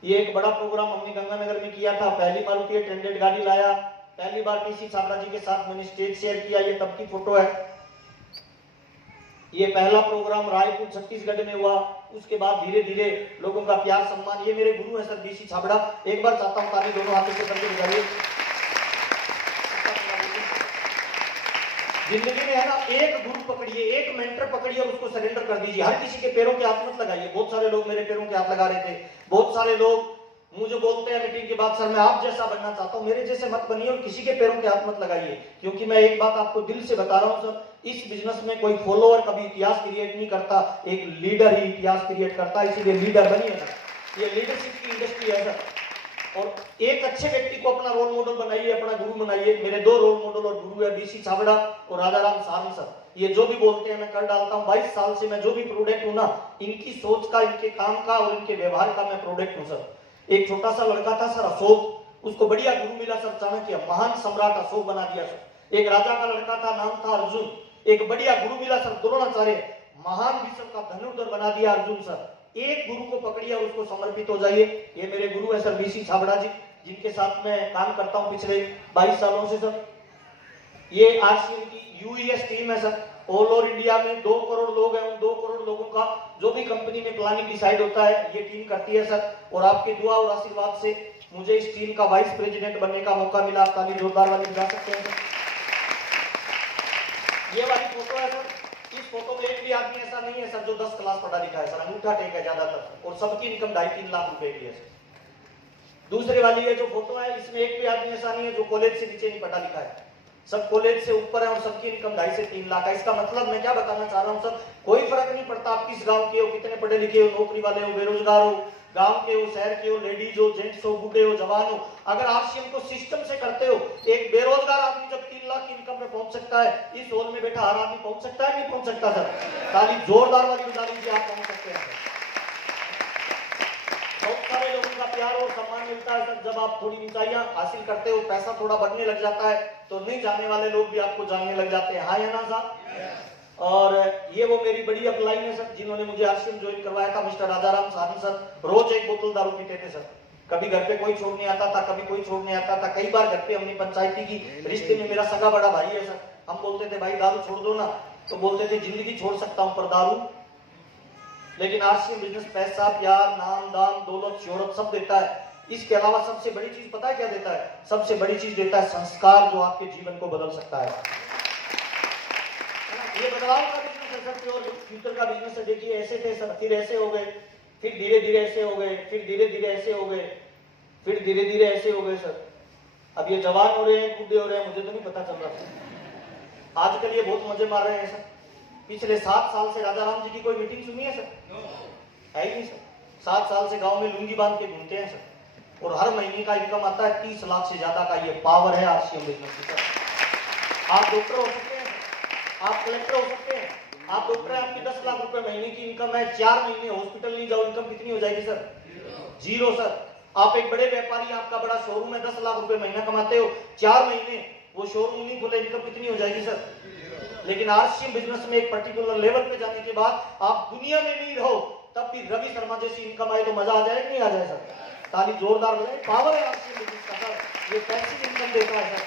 ये एक बड़ा प्रोग्राम हमने गंगानगर में किया था, पहली मारुति 800 गाड़ी लाया, पहली बार पीसी छाबड़ा जी के साथ मैंने स्टेज शेयर किया, ये तब की फोटो है। ये पहला प्रोग्राम रायपुर छत्तीसगढ़ में हुआ। उसके बाद धीरे धीरे लोगों का प्यार सम्मान, ये मेरे गुरु है सर बीसी छाबड़ा। एक बार चाहता हूँ ताली दोनों हाथों से करके बजाइए। जिंदगी में है ना, एक गुरु पकड़िए, एक मेंटर पकड़िए और उसको सरेंडर कर दीजिए। हर किसी के पैरों के हाथ मत लगाइए। बहुत सारे लोग मेरे पैरों के हाथ लगा रहे थे। बहुत सारे लोग मुझे बोलते हैं मीटिंग के बाद सर मैं आप जैसा बनना चाहता हूं, मेरे जैसे मत बनिए और किसी के पैरों के हाथ मत लगाइए। क्योंकि मैं एक बात आपको दिल से बता रहा हूं सर, इस बिजनेस में कोई फॉलोअर कभी इतिहास क्रिएट नहीं करता, एक लीडर ही इतिहास क्रिएट करता है। इसीलिए लीडर बनिए सर। ये लीडरशिप की इंडस्ट्री है सर। और एक अच्छे व्यक्ति को अपना रोल मॉडल बनाइए, अपना गुरु बनाइए। मेरे 2 रोल मॉडल और गुरु है, बीसी छाबड़ा और राजाराम सारंग सर। ये जो भी बोलते हैं मैं कर डालता हूँ। 22 साल से मैं जो भी प्रोडक्ट हूँ ना, इनकी सोच का, इनके काम का और इनके व्यवहार का मैं प्रोडक्ट हूँ सर। एक छोटा सा लड़का था सर अशोक, उसको बढ़िया गुरु मिला सर, चाणक्य महान सम्राट अशोक बना दिया सर। एक राजा का लड़का था, नाम था अर्जुन, एक बढ़िया गुरु मिला सर, द्रोणाचार्य महान विश्व का धनुर्धर बना दिया अर्जुन सर। एक गुरु को पकड़िए और उसको समर्पित हो जाइए। ये मेरे गुरु है सर बीसी छाबड़ा जी, जिनके साथ मैं काम करता हूं पिछले 22 सालों से सर। ये आरसीएम की यूईएस टीम है सर। ऑल ओवर इंडिया में 2 करोड़ लोग हैं, उन 2 करोड़ लोगों का जो भी कंपनी में प्लानिंग डिसाइड होता है ये टीम करती है सर। और आपके दुआ और आशीर्वाद से मुझे इस टीम का वाइस प्रेसिडेंट बनने का मौका मिला। आप ताली जोरदार वाली बजा सकते हैं सर। ये वाली फोटो है सर। इस फोटो में एक भी आदमी ऐसा नहीं है सर जो 10 क्लास पढ़ा लिखा है सर, अंगूठा टेक है ज्यादातर, और सबकी इनकम 2.5-3 लाख रुपए की है सर। दूसरी वाली ये जो फोटो है, इसमें एक भी आदमी ऐसा नहीं है जो कॉलेज से नीचे नहीं पढ़ा लिखा है, सब कॉलेज से ऊपर है और सबकी इनकम 2.5 से 3 लाख है। इसका मतलब मैं क्या बताना चाह रहा हूँ सर, कोई फर्क नहीं पड़ता आप किस गांव के हो, कितने पढ़े लिखे हो, नौकरी वाले हो, बेरोजगार हो, गांव के हो, शहर के हो, लेडीज हो, जेंट्स हो, बूढ़े हो, जवान हो, अगर आरसीएम को सिस्टम से करते हो, एक बेरोजगार आदमी जब 3 लाख की इनकम में पहुंच सकता है, इस हॉल में बैठा हर आदमी पहुंच सकता है, नहीं पहुंच सकता सर? ताली जोरदार वाली बजा लीजिए, आप पहुंच सकते हैं सर। बहुत सारे लोगों का प्यार और सम्मान मिलता है सर जब आप थोड़ी ऊंचाइयां हासिल करते हो, पैसा थोड़ा बढ़ने लग जाता है तो नहीं जानने वाले लोग भी आपको जानने लग जाते हैं। हाँ या ना साहब? और ये वो मेरी बड़ी अपलाइन है सर जिन्होंने मुझे आरसीएम ज्वाइन करवाया था, मिस्टर राजाराम साहनी सर। रोज एक बोतल दारू पीते थे सर, कभी घर पे कोई छोड़ने आता था, कभी कोई छोड़ने आता था। कई बार घर पे हमने पंचायती की, रिश्ते में मेरा सगा बड़ा भाई है सर, हम बोलते थे भाई दारू छोड़ दो ना, तो बोलते थे जिंदगी छोड़ सकता हूं पर दारू। लेकिन आरसीएम बिजनेस पैसा, प्यार, नाम, दाम, दौलत, शोहरत सब देता है। इसके अलावा सबसे बड़ी चीज पता है क्या देता है? सबसे बड़ी चीज देता है संस्कार, जो आपके जीवन को बदल सकता है। ये बदलाव का बिजनेस है सर, प्योर फ्यूचर का बिजनेस है। देखिए ऐसे थे सर, फिर ऐसे हो गए, फिर धीरे धीरे ऐसे हो गए, फिर धीरे धीरे ऐसे हो गए, फिर धीरे धीरे ऐसे हो गए सर। अब ये जवान हो रहे हैं, बूढ़े हो रहे हैं, मुझे तो नहीं पता चल रहा सर। आजकल ये बहुत मजे मार रहे हैं सर। पिछले 7 साल से राजाराम जी की कोई मीटिंग सुनी है सर? है ही नहीं सर। 7 साल से गांव में लुंगी बांध के घूमते हैं सर, और हर महीने का इनकम आता है 30 लाख से ज्यादा का। ये पावर है आरसीएम बिजनेस की सर। आप डॉक्टर हो सकते हैं, आप कलेक्टर हो सकते हैं, आप डॉक्टर हैं, आपकी 10 लाख रुपए महीने की इनकम है, 4 महीने हॉस्पिटल नहीं जाओ, इनकम कितनी हो जाएगी सर? 0 सर। आप एक बड़े व्यापारी, आपका बड़ा शोरूम है, 10 लाख रुपए महीना कमाते हो, 4 महीने वो शोरूम नहीं खुले, इनकम कितनी हो जाएगी सर? लेकिन आरसीएम बिजनेस में एक पर्टिकुलर लेवल पे जाने के बाद आप दुनिया में नहीं रहो, तब भी रवि शर्मा जैसी इनकम आए तो मजा आ जाए कि नहीं आ जाए सर? ताली जोरदार बजाएं। पावर है आरसीएम बिजनेस का सर, ये पैसिव इनकम देता है सर।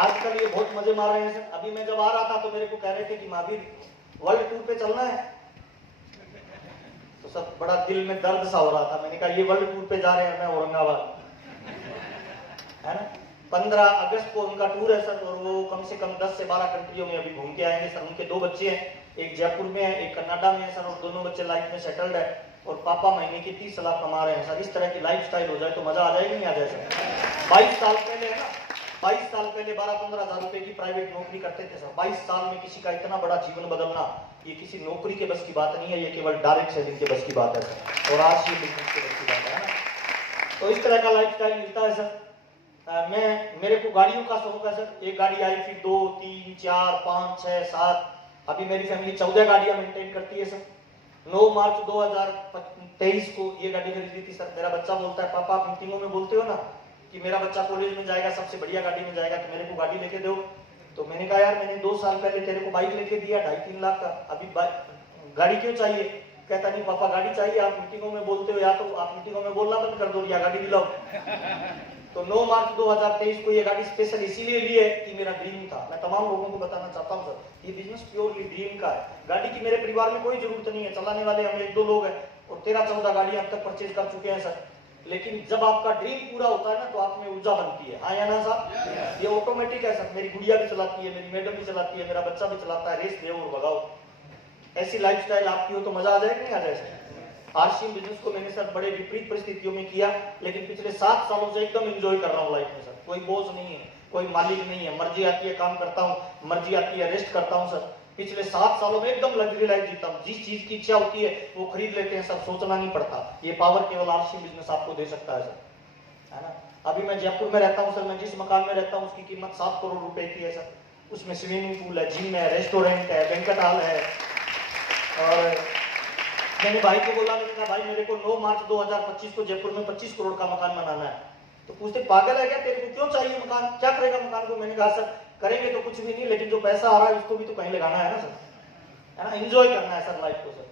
आजकल ये बहुत मजे मार रहे हैं सर। अभी मैं जब आ रहा था तो मेरे को कह रहे थे कि महावीर वर्ल्ड टूर पे चलना है, तो सब बड़ा दिल में दर्द सा हो रहा था। मैंने कहा ये वर्ल्ड टूर पे जा रहे हैं, मैं औरंगाबाद, है ना। 15 अगस्त को उनका टूर है सर, और वो कम से कम 10 से 12 कंट्रियों में अभी घूम के आएंगे सर। उनके 2 बच्चे हैं, एक जयपुर में है, एक कनाडा में है सर, और दोनों बच्चे लाइफ में सेटल्ड है, और पापा महीने के 30 लाख कमा रहे हैं सर। इस तरह की लाइफ स्टाइल हो जाए तो मजा आ जाएगी, नहीं आ जाए सर? 22 साल पहले है ना, 22 साल पहले 12-15 हजार रुपए की प्राइवेट नौकरी करते थे सर। 22 साल में किसी का इतना बड़ा जीवन बदलना, ये किसी नौकरी के बस की बात नहीं है, ये केवल डायरेक्ट सेलिंग के बस की बात है सर, और आज ये बिजनेस के बस की बात है ना। तो इस तरह का लाइफ स्टाइल मिलता है सर। मेरे को गाड़ियों का शौक है सर। एक गाड़ी आई, फिर 2, 3, 4, 5, 6, 7, अभी मेरी फैमिली 14 गाड़ियां मेंटेन करती है सर। 9 मार्च 2023 को ये गाड़ी खरीदी थी सर। मेरा बच्चा बोलता है, पापा आप मीटिंगों में बोलते हो ना कि मेरा बच्चा कॉलेज में जाएगा, सबसे बढ़िया गाड़ी में जाएगा, तो मेरे को गाड़ी लेके दो। तो मैंने कहा यार मैंने 2 साल पहले तेरे को बाइक लेके दिया 2.5-3 लाख का, अभी गाड़ी क्यों चाहिए? कहता नहीं पापा गाड़ी चाहिए, आप मीटिंगों में बोलते हो, या तो आप मीटिंगों में बोलना बंद कर दो या गाड़ी दिलाओ। तो 9 मार्च 2023 को ये गाड़ी स्पेशल इसीलिए ली है कि मेरा ड्रीम था। मैं तमाम लोगों को बताना चाहता हूँ सर, ये बिजनेस प्योरली ड्रीम का है। गाड़ी की मेरे परिवार में कोई जरूरत नहीं है, चलाने वाले हम 1-2 लोग हैं, और 13-14 गाड़ियां अब तक परचेज कर चुके हैं सर। लेकिन जब आपका ड्रीम पूरा होता है ना, तो आप में ऊर्जा बनती है। हाँ या ना साहब? ये ऑटोमेटिक है सर। मेरी गुड़िया भी चलाती है, मेरी मैडम भी चलाती है, मेरा बच्चा भी चलाता है। रेस दे और भगाओ, ऐसी लाइफस्टाइल आपकी हो तो मजा आ जाए नहीं आ जाए सर? आरसीएम बिजनेस को मैंने सर बड़े विपरीत परिस्थितियों में किया, लेकिन पिछले 7 सालों से एकदम एंजॉय कर रहा हूँ लाइफ में सर। कोई बोझ नहीं है, कोई मालिक नहीं है, मर्जी आती है काम करता हूँ, मर्जी आती है रेस्ट करता हूँ सर। पिछले 7 सालों में एकदम लग्जरी लाइफ जीता हूँ। जिस चीज की इच्छा होती है वो खरीद लेते हैं सर, सोचना नहीं पड़ता। ये पावर केवल आरसीएम बिजनेस आपको दे सकता है सर, है ना। अभी मैं जयपुर में रहता हूँ सर, मैं जिस मकान में रहता हूँ उसकी कीमत 7 करोड़ रुपए की है सर। उसमें स्विमिंग पूल है, जिम है, रेस्टोरेंट है, बैंक्वेट हॉल है। और मैंने भाई को बोला, मैंने कहा भाई मेरे को 9 मार्च 2025 को जयपुर में 25 करोड़ का मकान बनाना है। तो पूछते पागल है क्या, तेरे को क्यों चाहिए मकान, क्या करेगा मकान को? मैंने कहा सर करेंगे तो कुछ भी नहीं, लेकिन जो पैसा आ रहा है उसको भी तो कहीं लगाना है ना सर, है ना। एंजॉय करना है सर लाइफ को सर।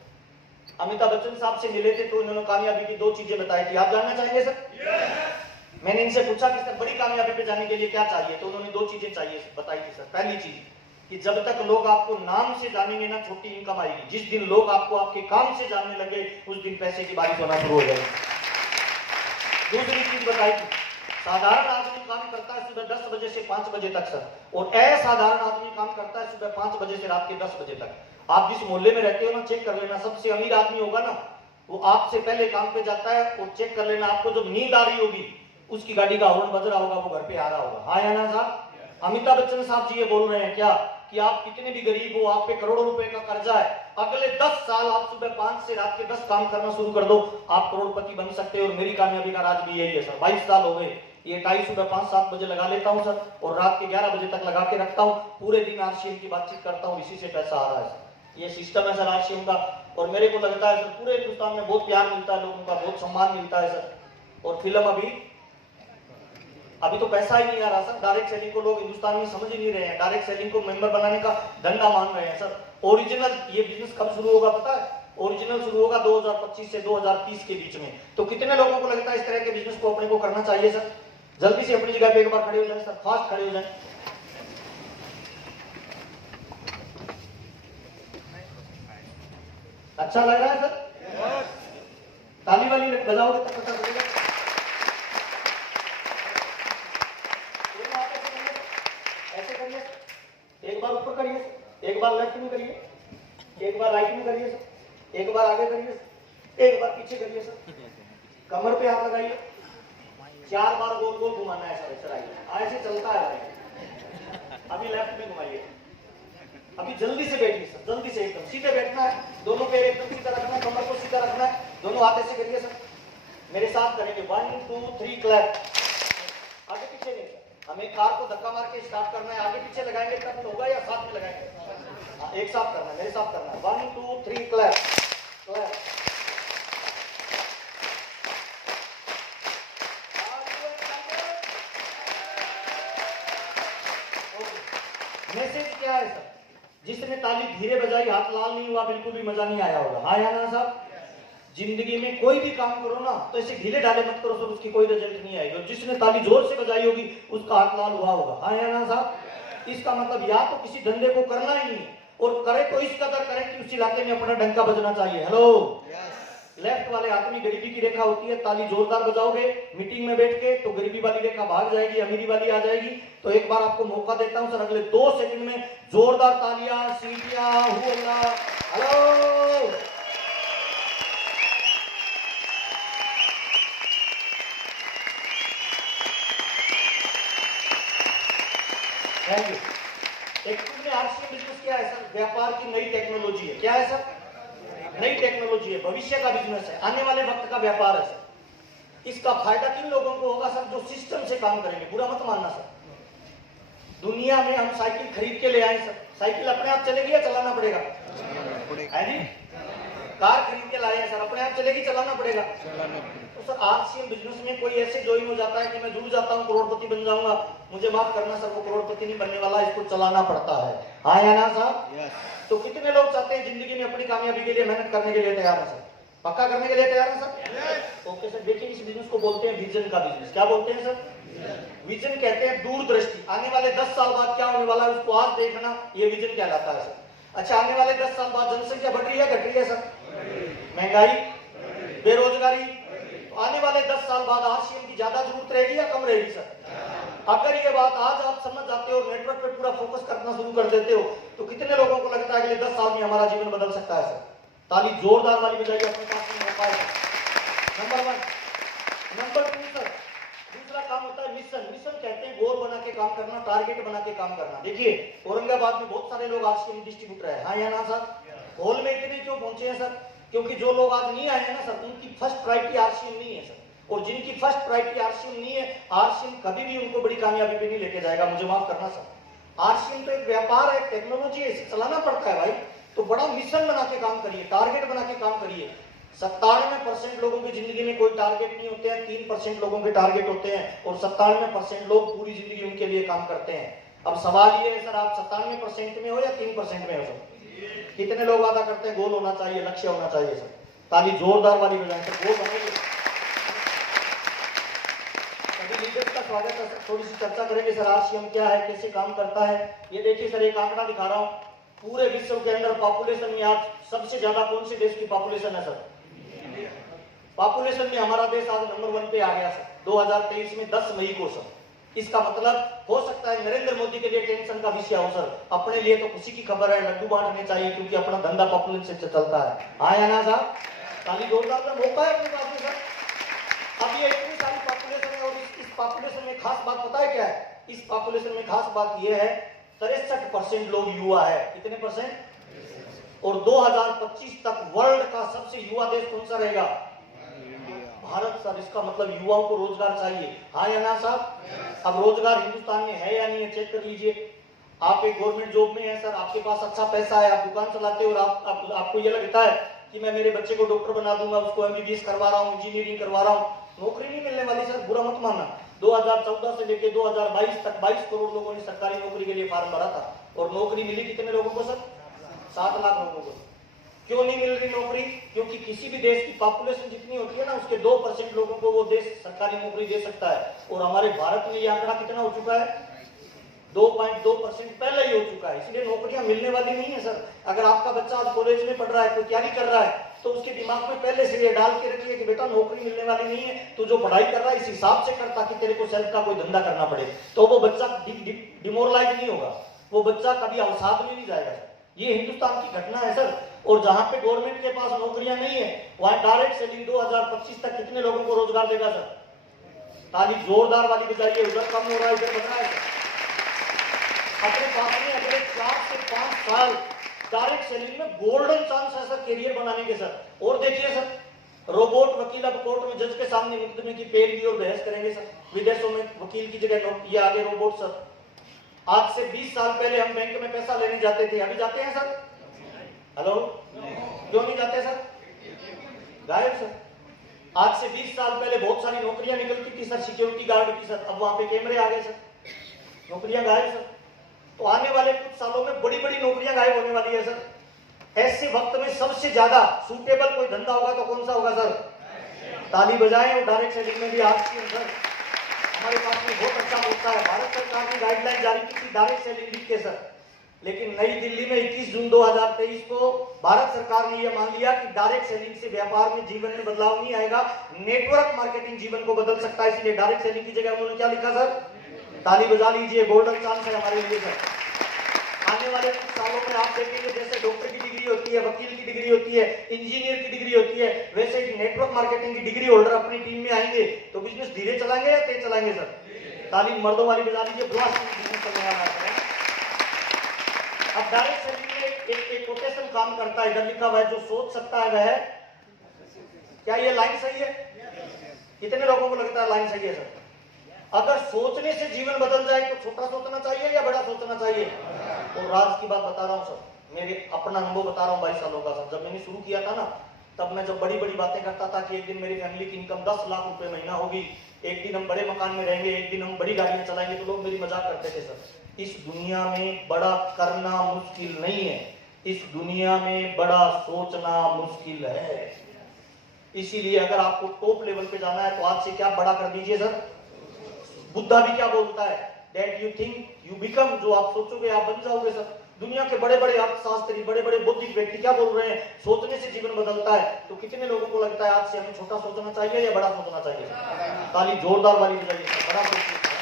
अमिताभ बच्चन साहब से मिले थे तो उन्होंने कामयाबी की 2 चीजें बताई थी। आप जानना चाहेंगे सर? मैंने इनसे पूछा कि सर बड़ी कामयाबी पे जाने के लिए क्या चाहिए, तो उन्होंने 2 चीजें चाहिए बताई थी सर। पहली चीज कि जब तक लोग आपको नाम से जानेंगे ना, छोटी इनकम आएगी। जिस दिन लोग आपको आपके काम से जानने लगे, उस दिन पैसे की बारिश होना शुरू हो जाएगी। दूसरी चीज बताई थी, साधारण आदमी काम करता है सुबह 10 बजे से 5 बजे तक सर, और असाधारण आदमी काम करता है सुबह 5 बजे से रात के 10 बजे तक। आप जिस मोहल्ले में रहते हो ना, चेक कर लेना, सबसे अमीर आदमी होगा ना, वो आपसे पहले काम पे जाता है, और चेक कर लेना, आपको जब नींद आ रही होगी उसकी गाड़ी का हॉर्न बज रहा होगा, वो घर पे आ रहा होगा। हाँ या ना साहब? अमिताभ बच्चन साहब जी ये बोल रहे हैं क्या कि आप कितने भी गरीब हो, आप पे करोड़ों रुपए का कर्जा है, अगले 10 साल आप सुबह 5 से रात के 10 काम करना शुरू कर दो, आप करोड़पति बन सकते हो। और मेरी कामयाबी का राज भी यही है सर। 22 साल हो गए, ये टाई सुबह 5-7 बजे लगा लेता हूँ सर, और रात के 11 बजे तक लगा के रखता हूँ, पूरे दिन आरसीएम की बातचीत करता हूँ, इसी से पैसा आ रहा है सर। ये सिस्टम है सर आरसीएम का, और मेरे को लगता है सर पूरे हिंदुस्तान में बहुत प्यार मिलता है, लोगों का बहुत सम्मान मिलता है सर। और फिल्म अभी तो पैसा ही नहीं आ रहा सर, डायरेक्ट सेलिंग को लोग हिंदुस्तान में समझ ही नहीं रहे हैं, डायरेक्ट सेलिंग को मेंबर बनाने का धंधा मान रहे हैं सर। ओरिजिनल ये बिजनेस कब शुरू होगा पता है? ओरिजिनल शुरू होगा 2025 से 2030 के बीच में। तो कितने लोगों को लगता है इस तरह के बिजनेस को अपने को करना चाहिए सर? जल्दी से अपनी जगह पे एक बार खड़े हो जाए सर, फास्ट खड़े हो जाए। अच्छा लग रहा है सर? ताली वाली बजाओगे तब पता चलेगा। ऐसे करिए, एक बार ऊपर करिए, एक बार लेफ्ट में करिए, एक बार राइट में करिए सर, एक बार आगे करिए, एक बार पीछे करिए सर, कमर पे हाथ लगाइए, 4 बार गोल गोल घुमाना है सर। ऐसे आइए, ऐसे चलता है भाई। अभी लेफ्ट में घुमाइए, अभी जल्दी से बैठिए सर, जल्दी से एकदम सीधे बैठना है, दोनों पैर एकदम सीधा रखना है, कमर को सीधा रखना है, दोनों हाथ ऐसे करिए सर, मेरे साथ करेंगे 1 2 3 क्लैप। आगे पीछे नहीं, हमें कार को धक्का मार के स्टार्ट करना है, आगे पीछे लगाएंगे तब होगा या साथ में लगाएंगे? हाँ, एक साथ करना है, मेरे साथ करना है, 1 2 3 क्लैप क्लैप। मैसेज क्या है सर? जिसने ताली धीरे बजाई, हाथ लाल नहीं हुआ, बिल्कुल भी मजा नहीं आया होगा। हाँ या ना साहब? जिंदगी में कोई भी काम करो ना तो ऐसे ढीले ढाले मत करो सर, उसकी कोई रिजल्ट नहीं आएगी। और जिसने ताली जोर से बजाई होगी उसका हाथ लाल हुआ होगा। हाँ या ना साहब? इसका मतलब या तो किसी धंधे को करना ही नहीं, और करे तो इस कदर करे कि उस इलाके में अपना डंका बजना चाहिए। हेलो, लेफ्ट वाले हाथ में गरीबी की रेखा होती है, ताली जोरदार बजाओगे मीटिंग में बैठ के तो गरीबी वाली रेखा भाग जाएगी, अमीरी वाली आ जाएगी। तो एक बार आपको मौका देता हूं सर, अगले 2 सेकंड में जोरदार तालियां, सीटियां, हेलो। Thank you. एक्चुअली में आरसीएम बिजनेस क्या है सर? व्यापार की नई टेक्नोलॉजी है। क्या है सर? नई टेक्नोलॉजी है, भविष्य का बिजनेस है, आने वाले वक्त का व्यापार है सर। इसका फायदा किन लोगों को होगा सर? जो सिस्टम से काम करेंगे। बुरा मत मानना सर, दुनिया में हम साइकिल खरीद के ले आए सर, साइकिल अपने आप चलेगी या चलाना पड़ेगा? है जी? कार खरीद के लाए हैं सर, अपने आप चलेगी चलाना पड़ेगा? तो सर आरसीएम बिजनेस में कोई ऐसे ज्वाइन हो जाता है कि मैं जुड़ जाता हूँ, करोड़पति बन जाऊंगा, मुझे माफ करना सर, वो करोड़पति नहीं बनने वाला, इसको चलाना पड़ता है। हाँ या ना साहब? तो कितने लोग चाहते हैं जिंदगी में अपनी कामयाबी के लिए मेहनत करने के लिए तैयार है सर? पक्का करने के लिए तैयार है सर? ओके सर, देखिए इस बिजनेस को बोलते हैं विजन का बिजनेस। क्या बोलते हैं सर? विजन कहते हैं दूरदृष्टि। आने वाले 10 साल बाद क्या होने वाला है उसको आज देखना, ये विजन कहलाता है सर। अच्छा, आने वाले 10 साल बाद जनसंख्या बढ़ रही है घट रही है सर? महंगाई, बेरोजगारी, तो आने वाले 10 साल बाद आरसीएम की ज्यादा जरूरत रहेगी या कम रहेगी सर? अगर ये बात आज आप समझ जाते हो, नेटवर्क पे पूरा फोकस करना शुरू कर देते हो, तो कितने लोगों को लगता है अगले 10 साल में हमारा जीवन बदल सकता है सर? ताली जोरदार वाली बजाइए अपने पास में मौका है। नंबर 1। नंबर 2 सर, दूसरा काम होता है मिशन। मिशन कहते हैं गोल बना के काम करना, टारगेट बना के काम करना। देखिए औरंगाबाद में बहुत सारे लोग आरसीएम डिस्ट्रीब्यूटर है। हाँ या ना सर? हॉल में इतने क्यों पहुंचे हैं सर? क्योंकि जो लोग आज नहीं आए हैं ना सर, उनकी फर्स्ट प्रायोरिटी आरसीएम नहीं है सर, और जिनकी फर्स्ट प्रायोरिटी आरसीएम नहीं है, आरसीएम कभी भी उनको बड़ी कामयाबी पे नहीं लेके जाएगा, मुझे माफ करना सर। आरसीएम तो एक व्यापार है, टेक्नोलॉजी है, इसे चलाना पड़ता है भाई। तो बड़ा मिशन बना के काम करिए, टारगेट बना के काम करिए। 97% लोगों की जिंदगी में कोई टारगेट नहीं होते हैं, 3% लोगों के टारगेट होते हैं, और 97% लोग पूरी जिंदगी उनके लिए काम करते हैं। अब सवाल ये है सर, आप 97% में हो या 3% में हो सर? कितने लोग वादा करते हैं गोल होना चाहिए, लक्ष्य होना चाहिए सर? ताली जोरदार वाली बजाएं सर, गोल बनेंगे। सभी लीडर्स का स्वागत है सर। थोड़ी सी चर्चा करेंगे सर, आरसीएम क्या है, कैसे काम करता है। ये देखिए सर, एक आंकड़ा दिखा रहा हूँ, पूरे विश्व के अंदर पॉपुलेशन में आज सबसे ज्यादा कौन से देश की पॉपुलेशन है सर? पॉपुलेशन में हमारा देश आज नंबर 1 पे आ गया सर 2023 में 10 मई को सर। इसका मतलब हो सकता है नरेंद्र मोदी के लिए टेंशन का विषय हो सर, अपने लिए तो खुशी की खबर है, लड्डू बांटने चाहिए क्योंकि अपना धंधा पॉपुलेशन से चलता है। हाँ या ना साहब? ताली जोरदार में मौका है अपने पास में सर। अब ये इतनी सारी पॉपुलेशन है और इस पॉपुलेशन में खास बात पता है क्या है? इस पॉपुलेशन में खास बात ये है 63% लोग युवा है। कितने परसेंट? और 2025 तक वर्ल्ड का सबसे युवा देश कौन सा रहेगा? भारत सर। इसका मतलब युवाओं को रोजगार चाहिए। हाँ या ना साहब? अब रोजगार हिंदुस्तान में है या नहीं है चेक कर लीजिए। आप एक गवर्नमेंट जॉब में है सर, आपके पास अच्छा पैसा है, आप दुकान चलाते हो और आपको ये लगता है कि मैं मेरे बच्चे को डॉक्टर बना दूंगा, उसको एमबीबीएस करवा रहा हूँ, इंजीनियरिंग करवा रहा हूँ, नौकरी नहीं मिलने वाली सर। बुरा मत मानना। 2014 से लेकर 2022 तक 22 करोड़ लोगों ने सरकारी नौकरी के लिए फॉर्म भरा था और नौकरी मिली कितने लोगों को सर? 7 लाख लोगों को। क्यों नहीं मिल रही नौकरी? क्योंकि किसी भी देश की पॉपुलेशन जितनी होती है ना, उसके 2% लोगों को वो देश सरकारी नौकरी दे सकता है। और हमारे भारत में ये आंकड़ा कितना हो चुका है? 2.2% पहले ही हो चुका है। इसलिए नौकरियां मिलने वाली नहीं है सर। अगर आपका बच्चा आज कॉलेज में पढ़ रहा है, कोई तैयारी कर रहा है, तो उसके दिमाग में पहले से ये डाल के रखिए कि बेटा नौकरी मिलने वाली नहीं है, तो जो पढ़ाई कर रहा है इस हिसाब से कर ताकि तेरे को सेल्फ का कोई धंधा करना पड़े। तो वो बच्चा डिमोरलाइज नहीं होगा, वो बच्चा कभी अवसाद में नहीं जाएगा। ये हिंदुस्तान की घटना है सर। और जहां पे गवर्नमेंट के पास नौकरियां नहीं है, वहां डायरेक्ट सेलिंग 2025 तक कितने लोगों को रोजगार देगा सर? ताली जोरदार वाली बजाइए। उधर कम हो रहा है, इधर बढ़ रहा है। अपने पास में अगले 4 से 5 साल डायरेक्ट सेलिंग में गोल्डन चांस है सर करियर बनाने के सर। और देखिए सर, रोबोट वकील अब कोर्ट में जज के सामने मुकदमे की पेरवी और बहस करेंगे सर। विदेशों में वकील की जगह ये आगे रोबोट सर। आज से 20 साल पहले हम बैंक में पैसा लेने जाते थे, अभी जाते हैं सर? हेलो, क्यों नहीं जाते सर? गायब सर। आज से 20 साल पहले बहुत सारी नौकरियां निकलती थी सर, सिक्योरिटी गार्ड की सर, अब वहां पे कैमरे आ गए सर, नौकरियां गायब सर। तो आने वाले कुछ सालों में बड़ी बड़ी नौकरियां गायब होने वाली है सर। ऐसे वक्त में सबसे ज्यादा सूटेबल कोई धंधा होगा तो कौन सा होगा सर? ताली बजाएं। और डायरेक्ट सेलिंग में भी आपकी सर हमारे पास में बहुत अच्छा मौका है। भारत सरकार ने गाइडलाइन जारी की थी डायरेक्ट सेलिंग के सर, लेकिन नई दिल्ली में 21 जून 2023 को भारत सरकार ने यह मान लिया कि डायरेक्ट सेलिंग से व्यापार में जीवन में बदलाव नहीं आएगा, नेटवर्क मार्केटिंग जीवन को बदल सकता है। इसलिए डायरेक्ट सेलिंग की जगह उन्होंने क्या लिखा सर? ताली बजा लीजिए, गोल्डन चांस है हमारे लिए सर। आने वाले कुछ सालों में आप देखेंगे जैसे डॉक्टर की डिग्री होती है, वकील की डिग्री होती है, इंजीनियर की डिग्री होती है, वैसे ही नेटवर्क मार्केटिंग की डिग्री होल्डर अपनी टीम में आएंगे। तो बिजनेस धीरे चलाएंगे या तेज चलाएंगे सर? ताली मर्दों वाली बजा लीजिए, बिजनेस चलने वाला है। अब डायरेक्ट सेलिंग में एक कोटेशन काम करता है, इधर लिखा हुआ है जो सोच सकता है वह, क्या ये लाइन सही है? कितने लोगों को लगता है लाइन सही है सर? अगर सोचने से जीवन बदल जाए तो छोटा सोचना चाहिए या बड़ा सोचना चाहिए? और राज की बात बता रहा हूं सर, मेरे अपना अनुभव बता रहा हूं 22 सालों का सर। जब मैंने शुरू किया था ना, तब मैं जब बड़ी बड़ी बातें करता था कि एक दिन मेरी फैमिली की इनकम 10 लाख रुपए महीना होगी, एक दिन हम बड़े मकान में रहेंगे, एक दिन हम बड़ी गाड़ियां चलाएंगे, तो लोग मेरी मजाक करते थे सर। इस दुनिया में बड़ा करना मुश्किल नहीं है, इस दुनिया में बड़ा सोचना मुश्किल है। इसीलिए अगर आपको टॉप लेवल पे जाना है तो आज से क्या बड़ा कर दीजिए सर। बुद्धा भी क्या बोलता है? That you think you become, जो आप सोचोगे आप बन जाओगे सर। दुनिया के बड़े बड़े अर्थशास्त्री, बड़े बड़े बौद्धिक व्यक्ति क्या बोल रहे हैं? सोचने से जीवन बदलता है। तो कितने लोगों को लगता है आज से हमें छोटा सोचना चाहिए या बड़ा सोचना चाहिए? ताली जोरदार वाली बजाइए, बड़ा सोचना है।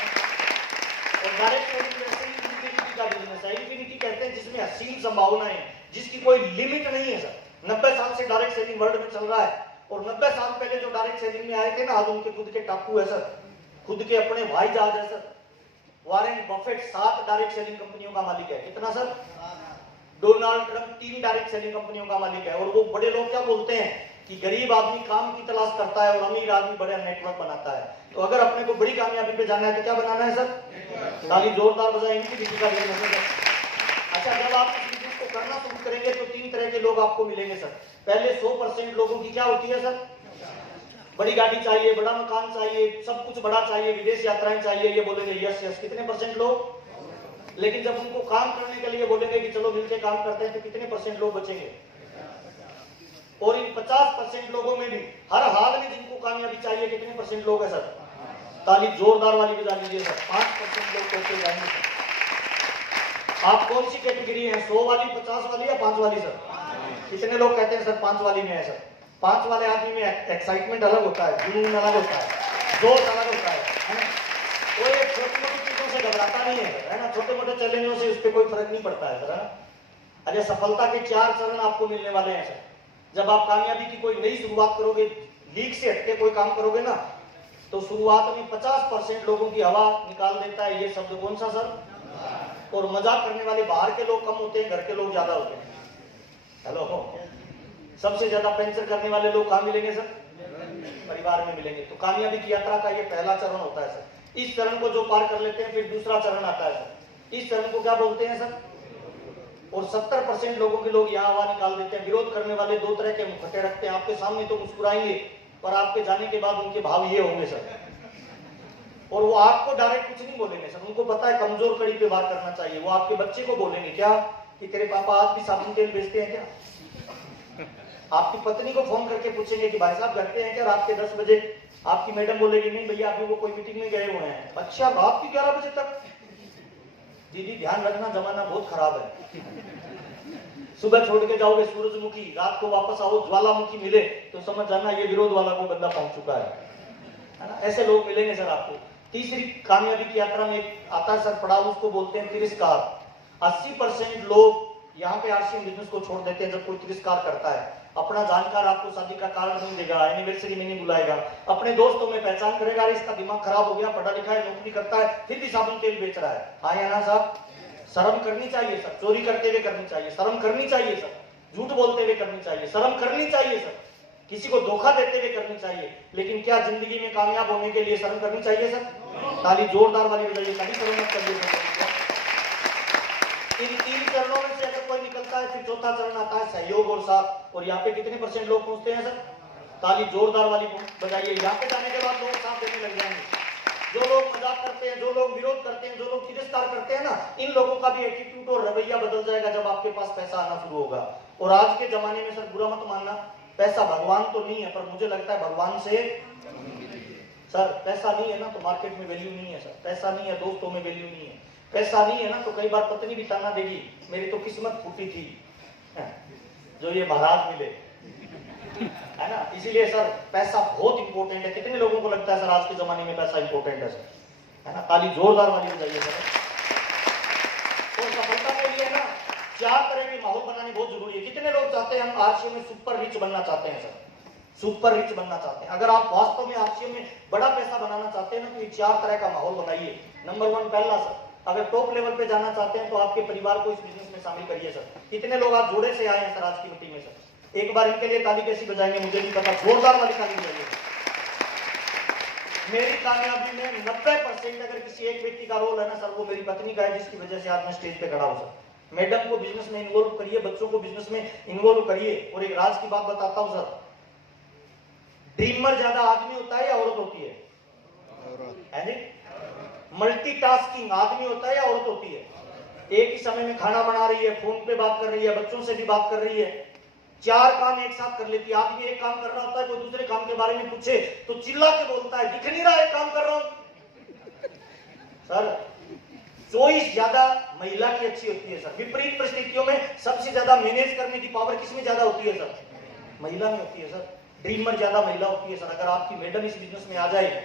और डायरेक्ट सेलिंग ऐसे ही इंफिनिटी का बिजनेस है। इंफिनिटी कहते हैं जिसमें असीम संभावनाएं हैं, जिसकी कोई लिमिट नहीं है सर। 90 साल से डायरेक्ट सेलिंग वर्ल्ड में चल रहा है, और 90 साल पहले जो डायरेक्ट सेलिंग में आए थे ना, आज उनके खुद के टापू है सर, खुद के अपने हवाई जहाज है sir. Warren Buffett 7 direct selling कंपनियों का मालिक है। कितना sir? Donald Trump 3 direct selling कंपनियों का मालिक है। और वो बड़े लोग क्या बोलते हैं कि गरीब आदमी काम की तलाश करता है और अमीर आदमी बड़ा नेटवर्क बनाता है। तो अगर अपने को बड़ी कामयाबी पे जाना है तो क्या बनाना है सर? ताली जोरदार बजाएं, इनकी बिजली का बिजनेस है। अच्छा, जब आप इस बिजनेस को करना शुरू करेंगे तो 3 तरह के लोग आपको मिलेंगे सर। पहले 100% लोगों की क्या होती है सर? बड़ी गाड़ी चाहिए, बड़ा मकान चाहिए, सब कुछ बड़ा चाहिए, विदेश यात्राएं चाहिए, ये बोलेंगे यस यस। कितने परसेंट लोग? लेकिन जब उनको काम करने के लिए बोलेंगे कि चलो मिलकर काम करते हैं, तो कितने परसेंट लोग बचेंगे? और इन 50% लोगों में भी हर हाल में जिनको कामयाबी चाहिए, कितने परसेंट लोग हैं सर? ताली जोरदार वाली बजा लीजिए सर। 5% लोग टोटल जाएंगे सर। आप कौन सी कैटेगरी है? 100 वाली, 50 वाली या 5 वाली सर? कितने लोग कहते हैं सर 5 वाली में है सर? 5 वाले आदमी में एक्साइटमेंट अलग होता है, जुनून अलग होता है, जोश अलग होता है ना? वो ये छोटी मोटी चीजों से घबराता नहीं है ना? छोटे मोटे चैलेंजों से उस पर कोई फर्क नहीं पड़ता है सर, है ना? अरे सफलता के 4 चरण आपको मिलने वाले हैं सर। जब आप कामयाबी की कोई नई शुरुआत करोगे, लीक से हटके कोई काम करोगे ना, तो शुरुआत में 50% लोगों की हवा निकाल देता है ये शब्द कौन सा सर? और मजाक करने वाले बाहर के लोग कम होते हैं, घर के लोग ज्यादा होते हैं। हेलो, सबसे ज्यादा पेंचर करने वाले लोग कहाँ मिलेंगे सर? परिवार में मिलेंगे। तो कामयाबी की यात्रा का ये पहला चरण होता है सर। इस चरण को जो पार कर लेते हैं फिर दूसरा चरण आता है सर। इस चरण को क्या बोलते हैं सर? और 70% लोगों के लोग यहाँ हवा निकाल देते हैं। विरोध करने वाले 2 तरह के मुखटे रखते हैं। आपके सामने तो मुस्कुराएंगे, पर आपके जाने के बाद उनके भाव ये होंगे सर। और वो आपको डायरेक्ट कुछ नहीं बोलेंगे सर, उनको पता है कमजोर कड़ी पे बात करना चाहिए। वो आपके बच्चे को बोलेंगे क्या कि तेरे पापा आज भी साबुन तेल बेचते हैं क्या? आपकी पत्नी को फोन करके पूछेंगे कि भाई साहब घर पे हैं क्या रात के 10 बजे? आपकी मैडम बोलेगी नहीं भैया अभी वो कोई मीटिंग में गए हुए हैं। अच्छा, रात के 11 बजे तक? दीदी ध्यान रखना, जमाना बहुत खराब है। सुबह छोड़ के जाओगे सूरजमुखी, रात को वापस आओ ज्वालामुखी मिले तो समझ जाना ये विरोध वाला कोई बंदा पहुंच चुका है ना? ऐसे लोग मिलेंगे सर आपको। तीसरी कामयाबी की यात्रा में आता है सर पड़ाव, उसको बोलते हैं तिरस्कार। 80% लोग यहाँ पे आरसीएम बिजनेस को छोड़ देते हैं जब कोई तिरस्कार करता है। अपना जानकार आपको शादी का कार्ड नहीं देगा, एनिवर्सरी में नहीं बुलाएगा, अपने दोस्तों में पहचान करेगा इसका दिमाग खराब हो गया, पढ़ा लिखा है, नौकरी करता है, फिर भी साबुन तेल बेच रहा है। हाँ या ना साहब? शर्म करनी चाहिए सर। चोरी करते हुए करनी चाहिए, शर्म करनी चाहिए सर। झूठ बोलते हुए करनी चाहिए, शर्म करनी चाहिए सर। किसी को धोखा देते हुए करनी चाहिए। लेकिन क्या जिंदगी में कामयाब होने के लिए शर्म करनी चाहिए सर? ताली जोरदार वाली बजाइए, कभी शर्म मत करिए। इन 3 चरणों में से अगर कोई निकलता है फिर चौथा चरण आता है सहयोग और साथ। और यहाँ पे कितने % लोग पहुंचते हैं सर? ताली जोरदार वाली बजाइए। यहाँ पे जाने के बाद लोग साथ देने लग जाएंगे। जो लोग मजाक करते हैं, जो लोग विरोध करते हैं, जो लोग तिरस्कार करते हैं ना, इन लोगों का भी एटीट्यूड और रवैया बदल जाएगा जब आपके पास पैसा आना शुरू होगा। और आज के जमाने में सर बुरा मत मानना, पैसा भगवान तो नहीं है, पर मुझे लगता है भगवान से सर पैसा नहीं है ना तो मार्केट में वैल्यू नहीं है सर। पैसा नहीं है दोस्तों में वैल्यू नहीं है। पैसा नहीं है ना तो कई बार पत्नी भी ताना देगी मेरी तो किस्मत फूटी थी जो ये महाराज मिले, है ना? इसीलिए सर पैसा बहुत इंपॉर्टेंट है। कितने लोगों को लगता है सर आज के जमाने में पैसा इंपॉर्टेंट है सर? है ना? ताली जोरदार वाली बजाइए सर। और सफलता के लिए ना 4 तरह के माहौल बनाने बहुत जरूरी है। कितने लोग चाहते हैं हम आरसीएम में सुपर रिच बनना चाहते हैं सर? सुपर रिच बनना चाहते हैं। अगर आप वास्तव में आरसीएम में बड़ा पैसा बनाना चाहते हैं ना तो ये 4 तरह का माहौल बनाइए। नंबर 1 पहला सर, अगर टॉप लेवल पे जाना चाहते हैं तो आपके परिवार को इस बिजनेस में शामिल करिए सर। कितने लोग आप जोड़े से आए हैं सर आज की मीटिंग में सर? एक बार इनके लिए ताली कैसी बजाएंगे मुझे नहीं पता, जोरदार वाली ताली बजाइए। मेरी कामयाबी में 90% अगर किसी एक व्यक्ति का रोल है ना सर, वो मेरी पत्नी का है, जिसकी वजह से आज मैं स्टेज पे खड़ा हूं सर। मैडम को बिजनेस में इन्वॉल्व करिए, बच्चों को बिजनेस में इन्वॉल्व करिए। और एक राज की बात बताता हूं सर, ड्रीमर ज्यादा आदमी होता है या औरत होती है? मल्टीटास्किंग आदमी होता है या औरत होती है? एक ही समय में खाना बना रही है, फोन पे बात कर रही है, बच्चों से भी बात कर रही है, 4 काम एक साथ कर लेती है। आदमी एक काम कर रहा होता है, कोई दूसरे काम के बारे में पूछे तो चिल्ला के बोलता है दिख नहीं रहा है काम कर रहा हूं सर। चॉइस ज्यादा महिला की अच्छी होती है सर। विपरीत परिस्थितियों में सबसे ज्यादा मैनेज करने की पावर किसमें ज्यादा होती है सर? महिला में होती है सर। ड्रीमर ज्यादा महिला होती है सर। अगर आपकी मैडम इस बिजनेस में आ जाए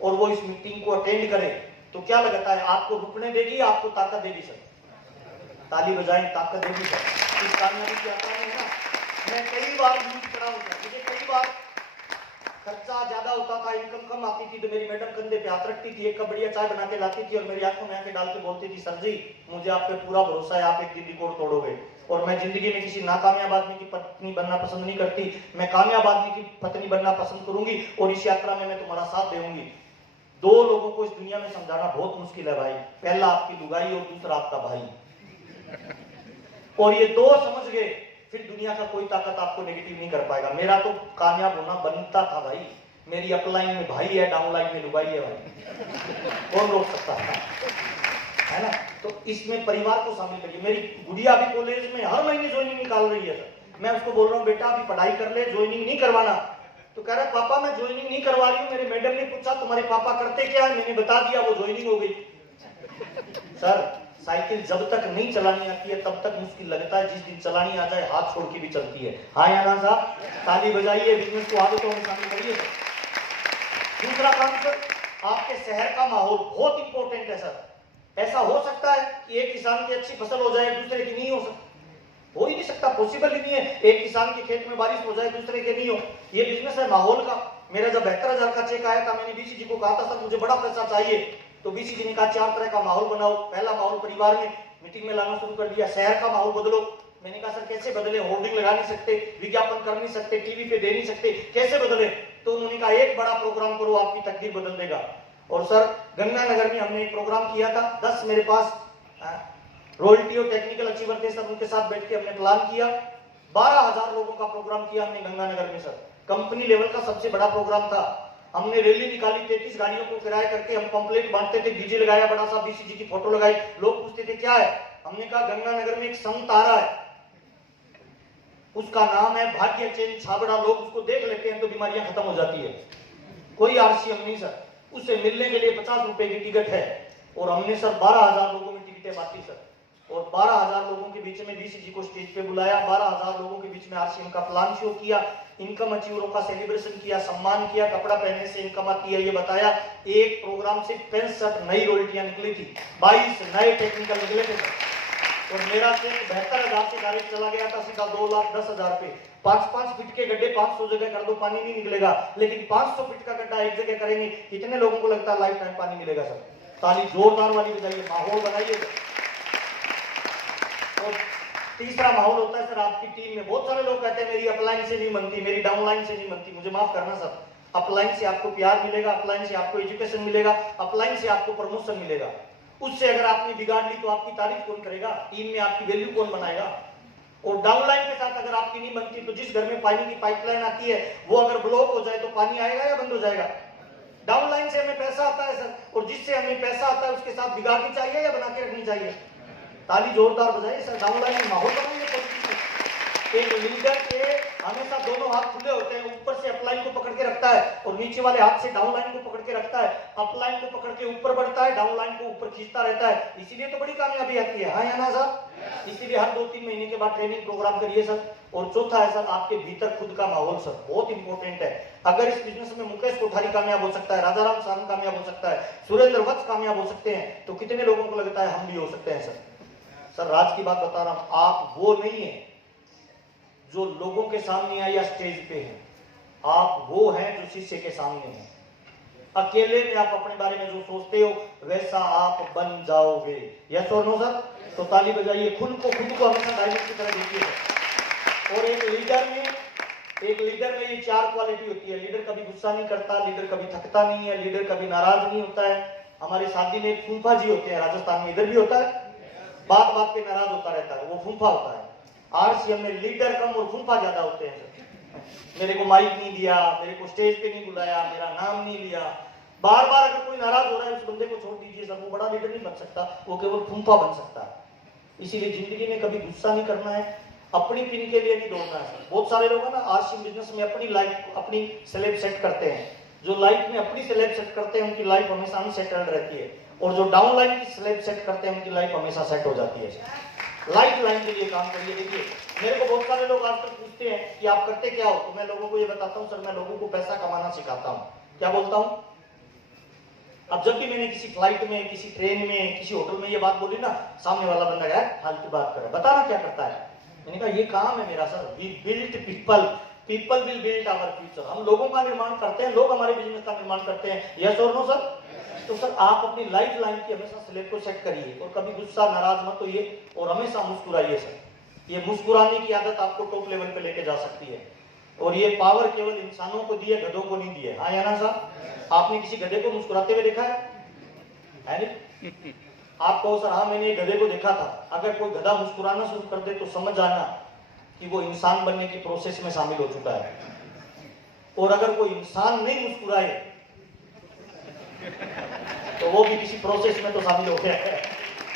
और वो इस मीटिंग को अटेंड करे तो क्या लगता है आपको रुकने देगी, आपको ताकत देगी सर? ताली बजाएं, ताकत देगी सर। इस कामयाबी की यात्रा में है ना, मैं कई बार न्यूज पढ़ा हूं सर। मुझे कई बार खर्चा ज्यादा होता था, इनकम कम आती थी तो मेरी मैडम कंधे पे हाथ रखती थी, एक कप बढ़िया चाय बना के लाती थी और मेरी आंखों में आंखें डाल के बोलती थी सर जी मुझे आप पे पूरा भरोसा है, आप एक दिन रिकॉर्ड तोड़ोगे। और मैं जिंदगी में किसी नाकामयाब आदमी की पत्नी बनना पसंद नहीं करती, मैं कामयाब आदमी की पत्नी बनना पसंद करूंगी और इस यात्रा में मैं तुम्हारा साथ दूंगी। 2 लोगों को इस दुनिया में समझाना बहुत मुश्किल है भाई, पहला आपकी लुगाई और दूसरा आपका भाई। और ये 2 समझ गए फिर दुनिया का कोई ताकत आपको नेगेटिव नहीं कर पाएगा। मेरा तो कामयाब होना बनता था भाई। मेरी अपलाइन में भाई है, डाउनलाइन में लुगाई है भाई, कौन रोक सकता है ना? तो इसमें परिवार को शामिल करिए। मेरी गुड़िया अभी कॉलेज में हर महीने ज्वाइनिंग निकाल रही है सर। मैं उसको बोल रहा हूँ बेटा अभी पढ़ाई कर ले, ज्वाइनिंग नहीं करवाना। तो कह रहा है पापा मैं ज्वाइनिंग नहीं करवा रही हूँ, मेरे मैडम ने पूछा तुम्हारे पापा करते क्या है, मैंने बता दिया, वो ज्वाइनिंग हो गई। सर साइकिल जब तक नहीं चलानी आती है तब तक मुश्किल लगता है, जिस दिन चलानी आ जाए हाथ छोड़ के भी चलती है। हाँ या ना साहब? ताली बजाइए, बिजनेस को आदतों में शामिल करिए सर। दूसरा काम सर, आपके शहर का माहौल बहुत इंपॉर्टेंट है सर। ऐसा हो सकता है कि एक किसान की अच्छी फसल हो जाए, दूसरे की नहीं हो सकती, हो ही नहीं सकता, पॉसिबल ही नहीं है। एक किसान के खेत में बारिश हो जाए, दूसरे के नहीं हो। ये बिजनेस है माहौल का। मेरा जब 72,000 का चेक आया था, मैंने बीसीजी को कहा था सर मुझे बड़ा पैसा चाहिए, तो बीसीजी ने कहा 4 तरह का माहौल बनाओ। पहला माहौल परिवार में मीटिंग में लाना शुरू कर दिया, शहर का माहौल बदलो। मैंने कहा सर कैसे बदले, होर्डिंग लगा नहीं सकते, विज्ञापन कर नहीं सकते, टीवी पे दे नहीं सकते, कैसे बदले? तो उन्होंने कहा एक बड़ा प्रोग्राम करो, आपकी तकदीर बदल देगा। और सर गंगानगर में हमने एक प्रोग्राम किया था, 10 मेरे पास रॉयल्टी और टेक्निकल अचीवर थे सर, उनके साथ बैठ के हमने प्लान किया। 12,000 लोगों का प्रोग्राम किया हमने गंगानगर में सर, कंपनी लेवल का सबसे बड़ा प्रोग्राम था। हमने रैली निकाली, 33 गाड़ियों को किराया करके हम पंपलेट बांटते थे, डीजे लगाया, बड़ा सा बीसीजी की फोटो लगाई। लोग पूछते थे क्या है, हमने कहा गंगानगर में एक संत आ रहा है, उसका नाम है भाग्य चैन छाबड़ा। लोग उसको देख लेते हैं तो बीमारियां खत्म हो जाती है। कोई आरसीएम नहीं सर, उससे मिलने के लिए 50 रुपए की टिकट है। और हमने सर 12,000 लोगों में टिकटें बांटी सर, और 12,000 लोगों के बीच में बीसीजी को स्टेज पे बुलाया, 12,000 लोगों के बीच में आरसीएम का प्लान शो किया, इनकम अचीवरों का सेलिब्रेशन किया, सम्मान किया, कपड़ा पहनने से इनकम आती है ये बताया। एक प्रोग्राम से 65 नई रॉयल्टियां निकली थी, 22 नए टेक्निकल निकले थे सर। और मेरा चेक 72,000 से डायरेक्ट चला गया था सीधा 2,10,000 पे। 5-5 फीट के गड्ढे 500 जगह कर दो, पानी नहीं निकलेगा, लेकिन 500 फीट का गड्ढा एक जगह करेंगे, कितने लोगों को लगता है लाइफ टाइम पानी मिलेगा सर? ताली जोरदार वाली बजाइए, माहौल बनाइए। और तीसरा माहौल होता है सर आपकी टीम में। बहुत सारे लोग कहते हैं मेरी अपलाइन से नहीं बनती, मेरी डाउनलाइन से नहीं बनती। मुझे माफ करना सर, अपलाइन से आपको प्यार मिलेगा, अपलाइन से आपको एजुकेशन मिलेगा, अपलाइन से आपको प्रमोशन मिलेगा। उससे अगर आपने बिगाड़ ली तो आपकी तारीफ कौन करेगा, टीम में आपकी वैल्यू कौन बनाएगा? और डाउनलाइन के साथ अगर आपकी नहीं बनती तो जिस घर में पानी की पाइपलाइन आती है वो अगर ब्लॉक हो जाए तो पानी आएगा या बंद हो जाएगा? डाउनलाइन से हमें पैसा आता है सर, और जिससे हमें पैसा आता है उसके साथ बिगाड़नी चाहिए या बना के रखनी चाहिए? ताली जोरदार बजाइए सर। डाउनलाइन में माहौल बनाएंगे। एक लीडर के हमेशा दोनों हाथ खुले होते हैं, ऊपर से अपलाइन को पकड़ के रखता है और नीचे वाले हाथ से डाउनलाइन को पकड़ के रखता है। अपलाइन को पकड़ के ऊपर बढ़ता है, डाउनलाइन को ऊपर खींचता रहता है, इसीलिए तो बड़ी कामयाबी आती है। हाँ या ना सर? इसीलिए हर 2-3 महीने के बाद ट्रेनिंग प्रोग्राम करिए सर। और चौथा है सर आपके भीतर खुद का माहौल सर, बहुत इंपॉर्टेंट है। अगर इस बिजनेस में मुकेश कोठारी कामयाब हो सकता है, राजाराम साहब कामयाब हो सकता है, सुरेंद्र वत्स कामयाब हो सकते हैं, तो कितने लोगों को लगता है हम भी हो सकते हैं सर? सर राज की बात बता रहा हूं, आप वो नहीं है जो लोगों के सामने है या स्टेज पे है, आप वो हैं जो शिष्य के सामने हैं। अकेले में आप अपने बारे में जो सोचते हो वैसा आप बन जाओगे। यस और नो सर? तो ताली बजाइए। खुद को हमेशा डायमंड की तरह देखिए सर। और एक लीडर में ये 4 क्वालिटी होती है। लीडर कभी गुस्सा नहीं करता, लीडर कभी थकता नहीं है, लीडर कभी नाराज नहीं होता है। हमारे शादी में एक फूफा जी होते हैं, राजस्थान में, इधर भी होता है, बात बात पे नाराज होता रहता है, वो फूफा होता है। आरसीएम में लीडर कम और फूफा ज्यादा होते हैं सर। मेरे को माइक नहीं दिया, मेरे को स्टेज पे नहीं बुलाया, मेरा नाम नहीं लिया, बार बार अगर कोई नाराज हो रहा है उस बंदे को छोड़ दीजिए सर, वो बड़ा लीडर नहीं बन सकता, वो केवल फूफा बन सकता है। इसीलिए जिंदगी में कभी गुस्सा नहीं करना है, अपनी पिन के लिए नहीं दौड़ना है सर। बहुत सारे लोग है ना आरसीएम बिजनेस में अपनी लाइफ अपनी स्लैब सेट करते हैं। जो लाइफ में अपनी स्लैब सेट करते हैं उनकी लाइफ हमेशा अनसेटल्ड रहती है, और जो डाउन लाइन की स्लैब सेट करते हैं उनकी लाइफ हमेशा सेट हो जाती है। लाइफ लाइन के लिए काम करिए। देखिए मेरे को बहुत सारे लोग आजकल पूछते हैं कि आप करते क्या हो, तो मैं लोगों को ये बताता हूँ सर, मैं लोगों को पैसा कमाना सिखाता हूँ। क्या बोलता हूँ? अब जब भी मैंने किसी फ्लाइट में, किसी ट्रेन में, किसी होटल में ये बात बोली ना, सामने वाला बंदा गया फालतू बात करे, बताना क्या करता है? मैंने कहा ये काम है मेरा sir, we build people, people will build our future. हम लोगों का निर्माण करते हैं, लोग हमारे बिजनेस का निर्माण करते हैं। यस और नो सर? तो सर आप अपनी लाइफ लाइन की हमेशा स्लैब को सेट करिए, और कभी गुस्सा नाराज मत होइए, और हमेशा मुस्कुराइए सर। ये मुस्कुराने की आदत आपको टॉप लेवल पे लेके जा सकती है, और ये पावर केवल इंसानों को दी है, गधों को नहीं दी है। हाँ या ना सर? आपने किसी गधे को मुस्कुराते हुए देखा है नहीं? आप कहो सर हाँ मैंने एक गधे को देखा था। अगर कोई गधा मुस्कुराना शुरू कर दे तो समझ आना कि वो इंसान बनने की प्रोसेस में शामिल हो चुका है, और अगर कोई इंसान नहीं मुस्कुराए तो वो भी किसी प्रोसेस में तो शामिल हो गया है।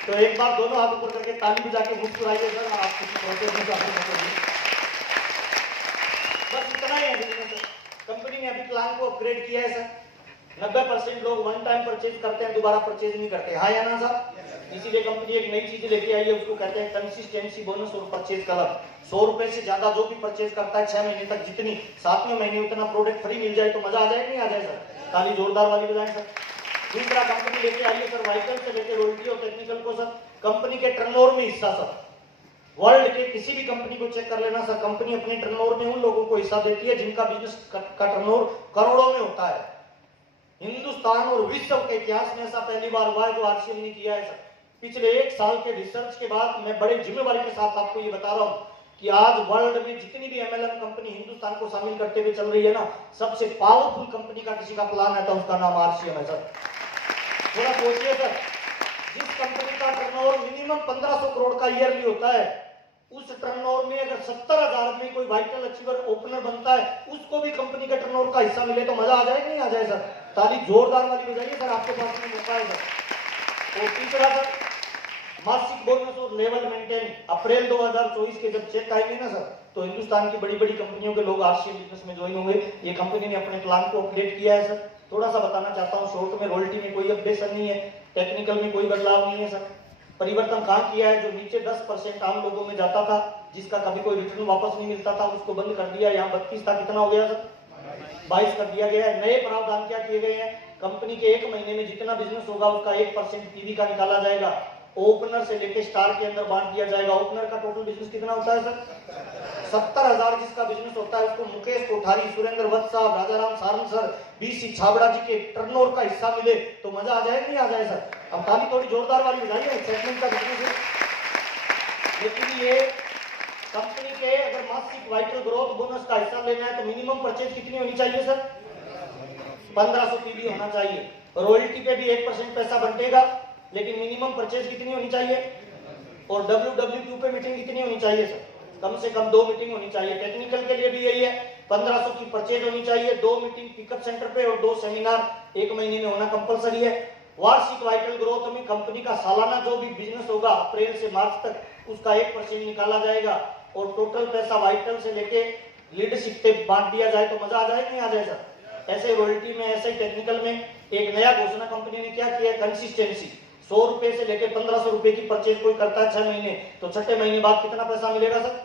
तो एक बार दोनों हाथ ऊपर करके ताली बजा के मुस्कुराइए सर, आप किसी प्रोसेस में शामिल होंगे। बस इतना ही है। कंपनी ने अभी प्लान को अपग्रेड किया है सर। 90% लोग वन टाइम परचेज करते हैं, दोबारा परचेज नहीं करते। हाँ या ना सर? इसीलिए कंपनी एक नई चीज लेके आई है, उसको कहते हैं कंसिस्टेंसी बोनस और परचेज क्लब। 100 रुपए से ज्यादा जो भी परचेज करता है 6 महीने तक, जितनी 7वें महीने उतना प्रोडक्ट फ्री मिल जाए तो मजा आ जाए नहीं आ जाए सर? ताली जोरदार वाली बजाएं सर। दूसरा कंपनी लेके आई है सर वाइटल से लेके रोयल्टी और टेक्निकल को सर कंपनी के टर्नओवर में हिस्सा सर। वर्ल्ड के किसी भी कंपनी को चेक कर लेना सर, कंपनी अपने टर्नओवर में उन लोगों को हिस्सा देती है जिनका बिजनेस का टर्नओवर करोड़ों में होता है। हिंदुस्तान और विश्व के इतिहास में ऐसा पहली बार हुआ है जो आरसीएम ने किया है सर। पिछले 1 साल के रिसर्च के बाद मैं बड़े जिम्मेवारी के साथ आपको ये बता रहा हूं कि आज वर्ल्ड में जितनी भी एमएलएम कंपनी हिंदुस्तान को शामिल करते हुए चल रही है ना, सबसे पावरफुल कंपनी का किसी का प्लान है तो उसका नाम आरसीएम है सर। थोड़ा सोचिए सर, जिस कंपनी का टर्नओवर मिनिमम 1500 करोड़ का ईयरली होता है, उस टर्नओवर में अगर 70,000 में कोई वाइटल अचीवर ओपनर बनता है, उसको भी कंपनी के टर्नओवर का हिस्सा मिले तो मजा आ जाए नहीं आ जाए सर? ताली जोरदार वाली बजाइए सर, आपके पास में मौका है सर। और तीसरा सर मासिक बोनस और लेवल मेंटेन। अप्रैल 2024 के जब चेक आएंगे ना सर, तो हिंदुस्तान की बड़ी बड़ी कंपनियों के लोग आरसीएम बिजनेस में ज्वाइन होंगे। ये कंपनी ने अपने प्लान को अपडेट किया है सर। थोड़ा सा बताना चाहता हूँ शॉर्ट में, रॉयल्टी में कोई अपडेशन नहीं है, टेक्निकल में कोई बदलाव नहीं है सर। परिवर्तन कहाँ किया है? जो नीचे 10% आम लोगों में जाता था, जिसका कभी कोई रिटर्न वापस नहीं मिलता था, उसको बंद कर दिया। यहाँ 32 था, कितना हो गया सर? 22 कर दिया गया है। नए प्रावधान क्या किए गए हैं? कंपनी के 1 महीने में जितना बिजनेस होगा उसका 1% पीवी का निकाला जाएगा, ओपनर से लेके स्टार के अंदर बांट दिया जाएगा। ओपनर का टोटल बिजनेस कितना होता है सर? 70,000 जिसका बिजनेस होता है उसको मुकेश कोठारी, सुरेंद्र वत्स साहब, राजाराम सारंग सर, बीसी छाबड़ा जी के टर्नओवर का हिस्सा मिले तो मजा आ जाए नहीं आ जाए सर? अब ताली थोड़ी जोरदार वाली बजाइए, एक्साइटमेंट का बिजनेस है। लेकिन ये कंपनी के अगर मासिक वाइटल ग्रोथ बोनस का हिस्सा लेना है तो मिनिमम परचेज कितनी होनी चाहिए सर? 1500 पीवी होना चाहिए। रॉयल्टी पे भी 1% पैसा बंटेगा, लेकिन मिनिमम परचेज कितनी होनी चाहिए? और WW2 पे मीटिंग कितनी होनी चाहिए सर? कम से कम 2 मीटिंग होनी चाहिए। टेक्निकल के लिए भी यही है, 1500 की परचेज होनी चाहिए, 2 मीटिंग पिकअप सेंटर पे और 2 सेमिनार 1 महीने में होना कंपलसरी है। वार्षिक वाइटल ग्रोथ में कंपनी का सालाना जो भी बिजनेस होगा अप्रैल से मार्च तक, उसका 1% निकाला जाएगा और टोटल पैसा वाइटल से लेके लीडरशिप पे बांट दिया जाए तो मजा आ जाए नहीं आ जाए सर? ऐसे रॉयल्टी में, ऐसे टेक्निकल में एक नया घोषणा कंपनी ने क्या किया? कंसिस्टेंसी। 100 रुपए से लेकर 1500 रुपए की परचेज कोई करता है 6 महीने, तो 6ठे महीने बाद कितना पैसा मिलेगा सर?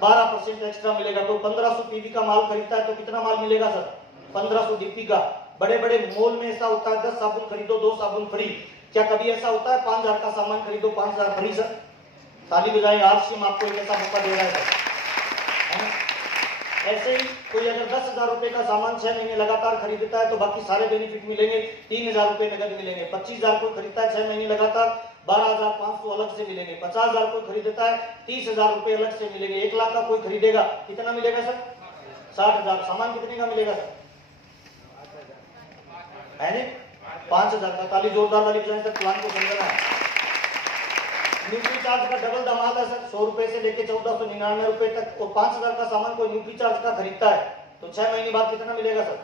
12% एक्स्ट्रा मिलेगा। तो 1500 पीवी का माल खरीदता है तो कितना माल मिलेगा सर? 1500 डीपी का। बड़े बड़े मॉल में ऐसा होता है 10 साबुन खरीदो 2 साबुन फ्री। क्या कभी ऐसा होता है 5000 का सामान खरीदो 5000 फ्री सर? ताली बजाएं, आरसीएम आपको एक ऐसा मौका दे रहा है सर। ऐसे ही कोई अगर 10,000 रुपए का सामान 6 महीने लगातार खरीदता है तो बाकी सारे बेनिफिट मिलेंगे। 3,000 रुपए नगद मिलेंगे। 25,000 कोई खरीदता है 6 महीने लगातार, 12,500 अलग से मिलेंगे। 50,000 कोई खरीदता है 30,000 रुपए अलग से मिलेंगे। 1 लाख का कोई खरीदेगा कितना मिलेगा सर? 60,000। सामान कितने का मिलेगा सर? है नहीं? 5,000 का। ताली जोरदार वाली बजाएं सर, प्लान को समझना है। न्यूट्री चार्ज का डबल धमाल है सर, 100 रुपए से लेके 1499 रुपए तक। और 5,000 का सामान कोई न्यूट्री चार्ज का खरीदता है तो 6 महीने बाद कितना मिलेगा सर?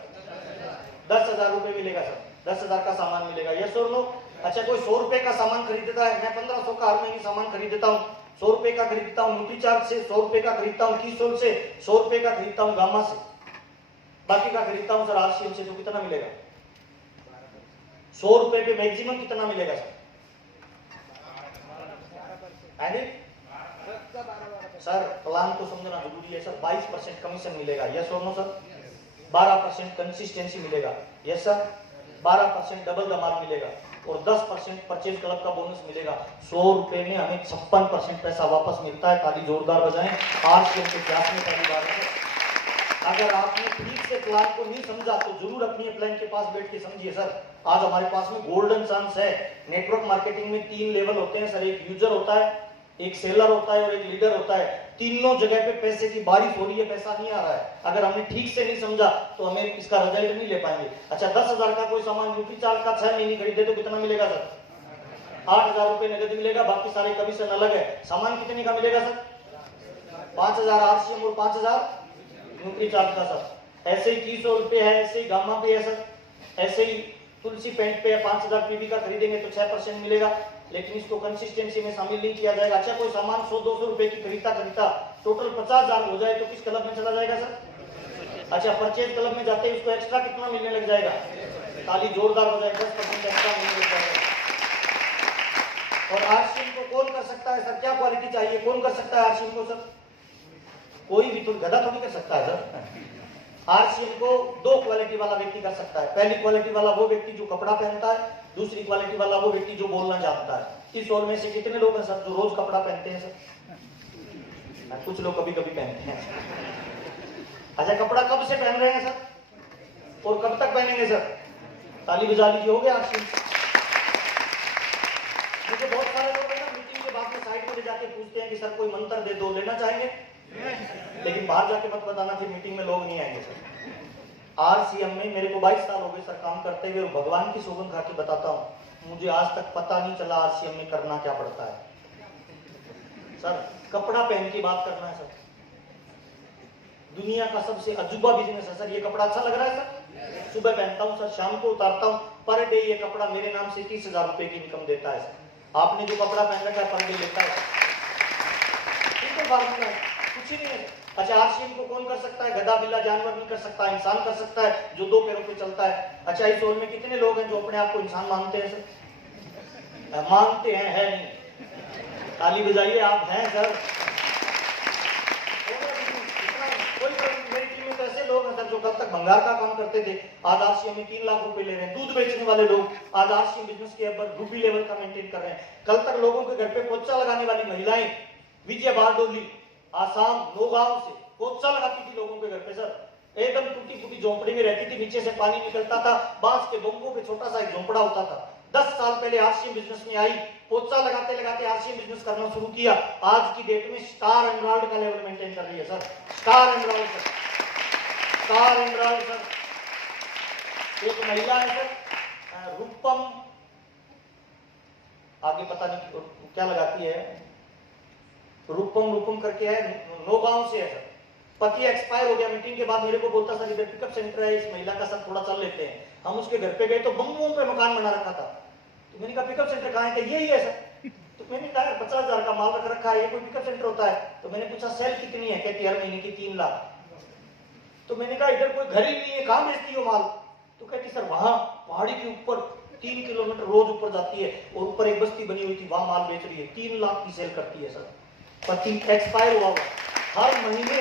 10,000 रुपए मिलेगा सर। 10,000 का सामान मिलेगा। यस और नो? अच्छा, कोई 100 रुपए का सामान खरीदता है, मैं 1500 का हर महीने सामान खरीदता हूँ, 100 रुपए का खरीदता हूँ न्यूट्री चार्ज से, 100 रुपए का खरीदता हूँ कीसोल से, 100 रुपए का खरीदता हूँ गामा से, बाकी का खरीदता हूँ सर आरसीएम से, तो कितना मिलेगा? 100 रुपए पे मैक्सिमम कितना मिलेगा सर? सर प्लान को समझना जरूरी है सर। 22% कमीशन मिलेगा। यस और नो सर? 12% कंसिस्टेंसी मिलेगा। Yes sir? 12% डबल धमाल मिलेगा और 10% परचेज क्लब का बोनस मिलेगा। 100 रुपए में हमें 56% पैसा वापस मिलता है। ताली जोरदार बजाएं। आरसीएम के इतिहास में पहली बार है। अगर आपने ठीक से प्लान को नहीं समझा तो जरूर अपनी प्लान के पास बैठ के समझिए सर। आज हमारे पास में गोल्डन चांस है। नेटवर्क मार्केटिंग में 3 लेवल होते हैं सर, एक यूजर होता है, एक सेलर होता है और एक लीडर होता है। तीनों जगह पे पैसे की बारिश हो रही है, पैसा नहीं आ रहा है। अगर हमने ठीक से नहीं समझा तो हमें इसका रिजल्ट नहीं ले पाएंगे। अच्छा, 10,000 का कोई सामान न्यूट्री चार्ज का 6 महीने खरीदे तो कितना मिलेगा सर? 8,000 रुपए नगद मिलेगा, बाकी सारे कमीशन अलग है। सामान कितने का मिलेगा सर? 5,000 आरसीएम और 5,000 न्यूट्री चार्ज का सर। ऐसे ही 300 रुपए है, ऐसे ही गामा पे है सर, ऐसे ही तुलसी पेंट पे 5,000 पीवी का खरीदेंगे तो 6% मिलेगा, लेकिन इसको कंसिस्टेंसी में शामिल नहीं किया जाएगा। अच्छा, कोई सामान 100-200 रुपए की खरीदता टोटल 50,000 हो जाए तो किस क्लब में चला जाएगा सर? अच्छा, परचेज क्लब में जाते ही उसको एक्स्ट्रा कितना मिलने लग जाएगा? ताली जोरदार हो जाए, 10% एक्स्ट्रा मिलने लग जाएगा। और आरसीएम को कौन कर सकता है सर? क्या क्वालिटी चाहिए, कौन कर सकता है आरसीएम को सर? कोई भी तो गधा थोड़ी कर सकता है सर। आरसीएम को दो क्वालिटी वाला व्यक्ति कर सकता है। पहली क्वालिटी वाला वो व्यक्ति जो कपड़ा पहनता है, दूसरी क्वालिटी वाला वो व्यक्ति जो बोलना जानता है। इस हॉल में से कितने लोग हैं सर जो रोज कपड़ा पहनते हैं सर? कुछ लोग कभी कभी पहनते हैं। अच्छा, कपड़ा कब से पहन रहे हैं सर और कब तक पहनेंगे सर? ताली बजा लीजिए, हो गया आरसीएम। मुझे बहुत सारे लोग हैं ना मीटिंग के बाद में साइड में ले जाके पूछते हैं कि सर कोई मंत्र दे दो, लेना चाहेंगे? लेकिन बाहर जाके मत बताना फिर मीटिंग में लोग नहीं आएंगे सर। आरसीएम में मेरे को 22 साल हो गए सर काम करते हुए, और भगवान की सौगंध खा के बताता हूँ, मुझे आज तक पता नहीं चला आरसीएम में करना क्या पड़ता है सर। कपड़ा पहन के बात करना है सर। दुनिया का सबसे अजूबा बिजनेस है सर। ये कपड़ा अच्छा लग रहा है सर, सुबह पहनता हूँ सर, शाम को उतारता हूँ, पर डे ये कपड़ा मेरे नाम से 30,000 रुपए की इनकम देता है सर। आपने जो कपड़ा पहन रखा है पर डे लेता है, कुछ ही नहीं है। अच्छा, आरसीएम को कौन कर सकता है? गधा बिल्ला जानवर नहीं कर सकता, इंसान कर सकता है जो 2 पैरों पे चलता है। अच्छा, इस हॉल में कितने लोग हैं जो अपने आप को इंसान मानते हैं सर? मानते हैं, है नहीं? ताली बजाइए, आप हैं सर। कोई मेरी टीम में तो ऐसे लोग हैं सर जो कल तक भंगार का काम करते थे, आज आरसीएम में 3 लाख रुपए ले रहे हैं। दूध बेचने वाले लोग आज आरसीएम बिजनेस के ऊपर रूपी लेवल का मेंटेन कर रहे हैं। कल तक लोगों के घर पे पोछा लगाने वाली महिलाएं विजय बारडोली आसाम नौगांव से पोछा लगाती थी लोगों के घर पे सर। एकदम टूटी फूटी झोंपड़ी में रहती थी, नीचे से पानी निकलता था, बांस के बम्बू पे छोटा सा एक झोंपड़ा होता था। 10 साल पहले आरसीएम बिजनेस में आई, पोछा लगाते लगाते आरसीएम बिजनेस करना शुरू किया। आज की डेट में स्टार एमराल्ड का लेवल मेंटेन कर रही है sir. Star emerald sir, star emerald sir. एक महिला है सर रूपम, आगे पता नहीं क्या लगाती है, रूपम करके है, नौगांव से है सर। पति एक्सपायर हो गया, मीटिंग के बाद मेरे को बोलता सर इधर पिकअप सेंटर है, इस महिला का सब थोड़ा चल लेते हैं। हम उसके घर पे गए तो बंगुओं पे मकान बना रखा था। तो मैंने कहा पिकअप सेंटर कहाँ है? यही है सर। तो मैंने कहा 50,000 का माल रख रखा है, ये कोई पिकअप सेंटर होता है? तो मैंने पूछा सेल कितनी है? कहती हर महीने की 3 लाख। तो मैंने कहा इधर कोई घर ही नहीं है, कहाँ बेचती हो माल? तो कहती सर वहां पहाड़ी के ऊपर 3 किलोमीटर रोज ऊपर जाती है और ऊपर एक बस्ती बनी हुई थी, वहां माल बेच रही है, 3 लाख की सेल करती है सर। पति एक्सपायर हुआ हर महीने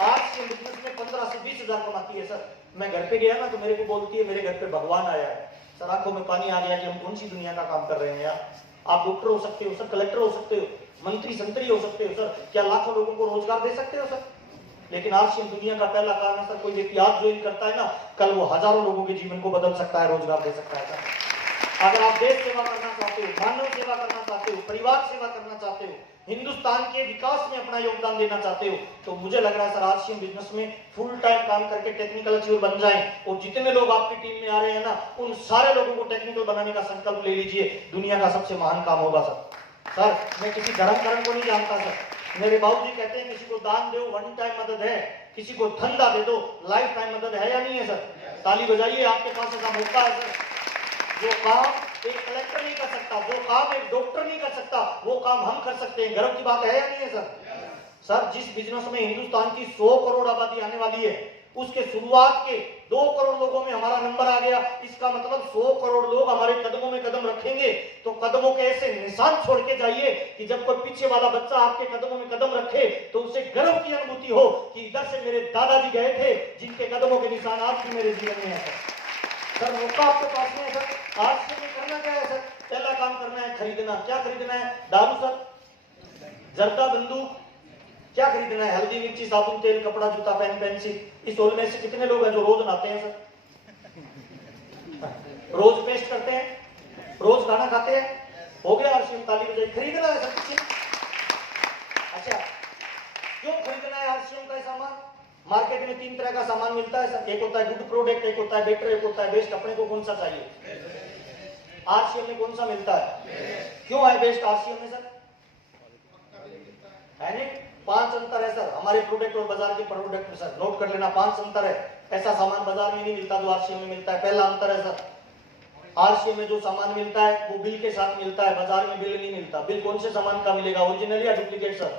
आज से बिजनेस में 15 से 20,000 कमाती है सर। मैं घर पे गया ना तो मेरे को बोलती है मेरे घर पे भगवान आया है। सर आंखों में पानी आ गया कि हम कौन सी दुनिया का काम कर रहे हैं यार। आप डॉक्टर हो सकते हो सर, कलेक्टर हो सकते हो, मंत्री संतरी हो सकते हो सर, क्या लाखों लोगों को रोजगार दे सकते हो सर? लेकिन आरसीएम दुनिया का पहला काम है सर। कोई व्यक्ति आज ज्वाइन करता है ना, कल वो हजारों लोगों के जीवन को बदल सकता है, रोजगार दे सकता है सर। अगर आप देश सेवा करना चाहते हो, मानव सेवा करना चाहते हो, परिवार सेवा करना चाहते हो, हिंदुस्तान के विकास में अपना योगदान देना चाहते हो, तो मुझे लग रहा है सर आरसीएम बिजनेस में फुल टाइम काम करके टेक्निकल अचीवर बन जाएं। और जितने लोग आपकी टीम में आ रहे हैं ना, उन सारे लोगों को टेक्निकल बनाने का संकल्प ले लीजिए। दुनिया का सबसे महान काम होगा सर। मैं किसी धर्म को नहीं जानता सर। मेरे बाबूजी कहते हैं किसी को दान दो, वन टाइम मदद है, किसी को धंधा दे दो, लाइफ टाइम मदद है या नहीं है सर? ताली बजाइए, आपके पास ऐसा मौका है सर। जो काम एक कलेक्टर नहीं कर सकता, जो काम एक डॉक्टर नहीं कर सकता, वो काम हम कर सकते हैं। गर्व की बात है या नहीं है सर? सर जिस बिजनेस में हिंदुस्तान की 100 करोड़ आबादी आने वाली है, उसके शुरुआत के 2 करोड़ लोगों में हमारा नंबर आ गया। इसका मतलब 100 करोड़ लोग हमारे कदमों में कदम रखेंगे। तो कदमों के ऐसे निशान छोड़ के जाइए कि जब कोई पीछे वाला बच्चा आपके कदमों में कदम रखे तो उसे गर्व की अनुभूति हो कि इधर से मेरे दादाजी गए थे, जिनके कदमों के निशान आज भी मेरे जीवन में है सर। मौका आपके पास में है सर। आज से में करना क्या है सर? पहला काम करना है खरीदना। क्या खरीदना है? दारू सर, जर्दा, बंदूक। क्या खरीदना है? हल्दी, मिर्ची, साबुन, तेल, कपड़ा, जूता, पेन, पेंसिल। इस हॉल में से कितने लोग हैं जो रोज नहाते हैं सर? रोज पेस्ट करते हैं, रोज खाना खाते हैं? हो गया आरसीएम। ताली बजाइए। खरीदना है सर कुछ। अच्छा, क्यों खरीदना है आरसीएम का सामान? मार्केट में 3 तरह का सामान मिलता है सर। एक होता है गुड प्रोडक्ट, एक होता है बेटर, एक होता है बेस्ट। अपने को कौन सा चाहिए? आरसीएम में कौन सा मिलता है? क्यों है बेस्ट आरसीएम में सर? है नहीं? 5 अंतर है सर हमारे प्रोडक्ट और बाजार के प्रोडक्ट में सर। नोट कर लेना, 5 अंतर है। ऐसा सामान बाजार में नहीं मिलता जो आरसीएम में मिलता है। पहला अंतर है सर, आरसीएम में जो सामान मिलता है वो बिल के साथ मिलता है, बाजार में बिल नहीं मिलता। बिल कौन से सामान का मिलेगा, ओरिजिनल या डुप्लीकेट सर?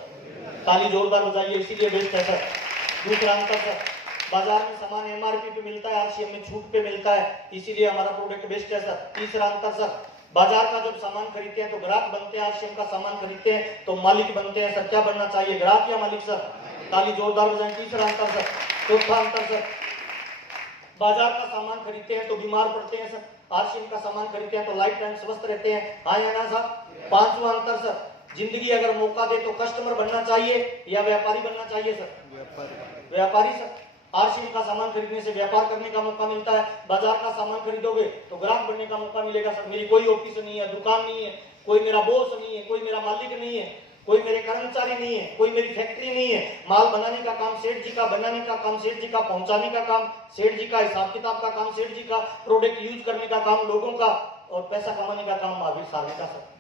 ताली जोरदार बजाइए, इसीलिए बेस्ट है सर। दूसरा अंतर सर, बाजार में सामान एमआरपी पे मिलता है, आरसीएम में छूट पे मिलता है, इसीलिए हमारा प्रोडक्ट बेस्ट है सर। तीसरा अंतर सर, बाजार का जब सामान खरीदते हैं तो ग्राहक बनते हैं, आरसीएम का सामान खरीदते हैं तो मालिक बनते हैं सर। क्या बनना चाहिए, ग्राहक या मालिक सर? ताली जोरदार बजाएं। तीसरा अंतर सर, चौथा अंतर सर, बाजार का सामान खरीदते हैं तो बीमार पड़ते हैं सर, आरसीएम का सामान खरीदते हैं तो लाइफ टाइम स्वस्थ रहते हैं। हाँ या ना सर? पांचवा अंतर सर, जिंदगी अगर मौका दे तो कस्टमर बनना चाहिए या व्यापारी बनना चाहिए सर? व्यापारी सर। आरसीएम का सामान खरीदने से व्यापार करने का मौका मिलता है, बाजार का सामान खरीदोगे तो ग्राहक बनने का मौका मिलेगा सर। मेरी कोई ऑफिस नहीं है, दुकान नहीं है, कोई मेरा बॉस नहीं है, कोई मेरा मालिक नहीं है, कोई मेरे कर्मचारी नहीं है, कोई मेरी फैक्ट्री नहीं है। माल बनाने का काम सेठ जी का, बनाने का काम सेठ जी का, पहुंचाने का काम सेठ जी का, हिसाब किताब का काम सेठ जी का, प्रोडक्ट यूज करने का काम लोगों का, और पैसा कमाने का काम महावीर साहब का सर।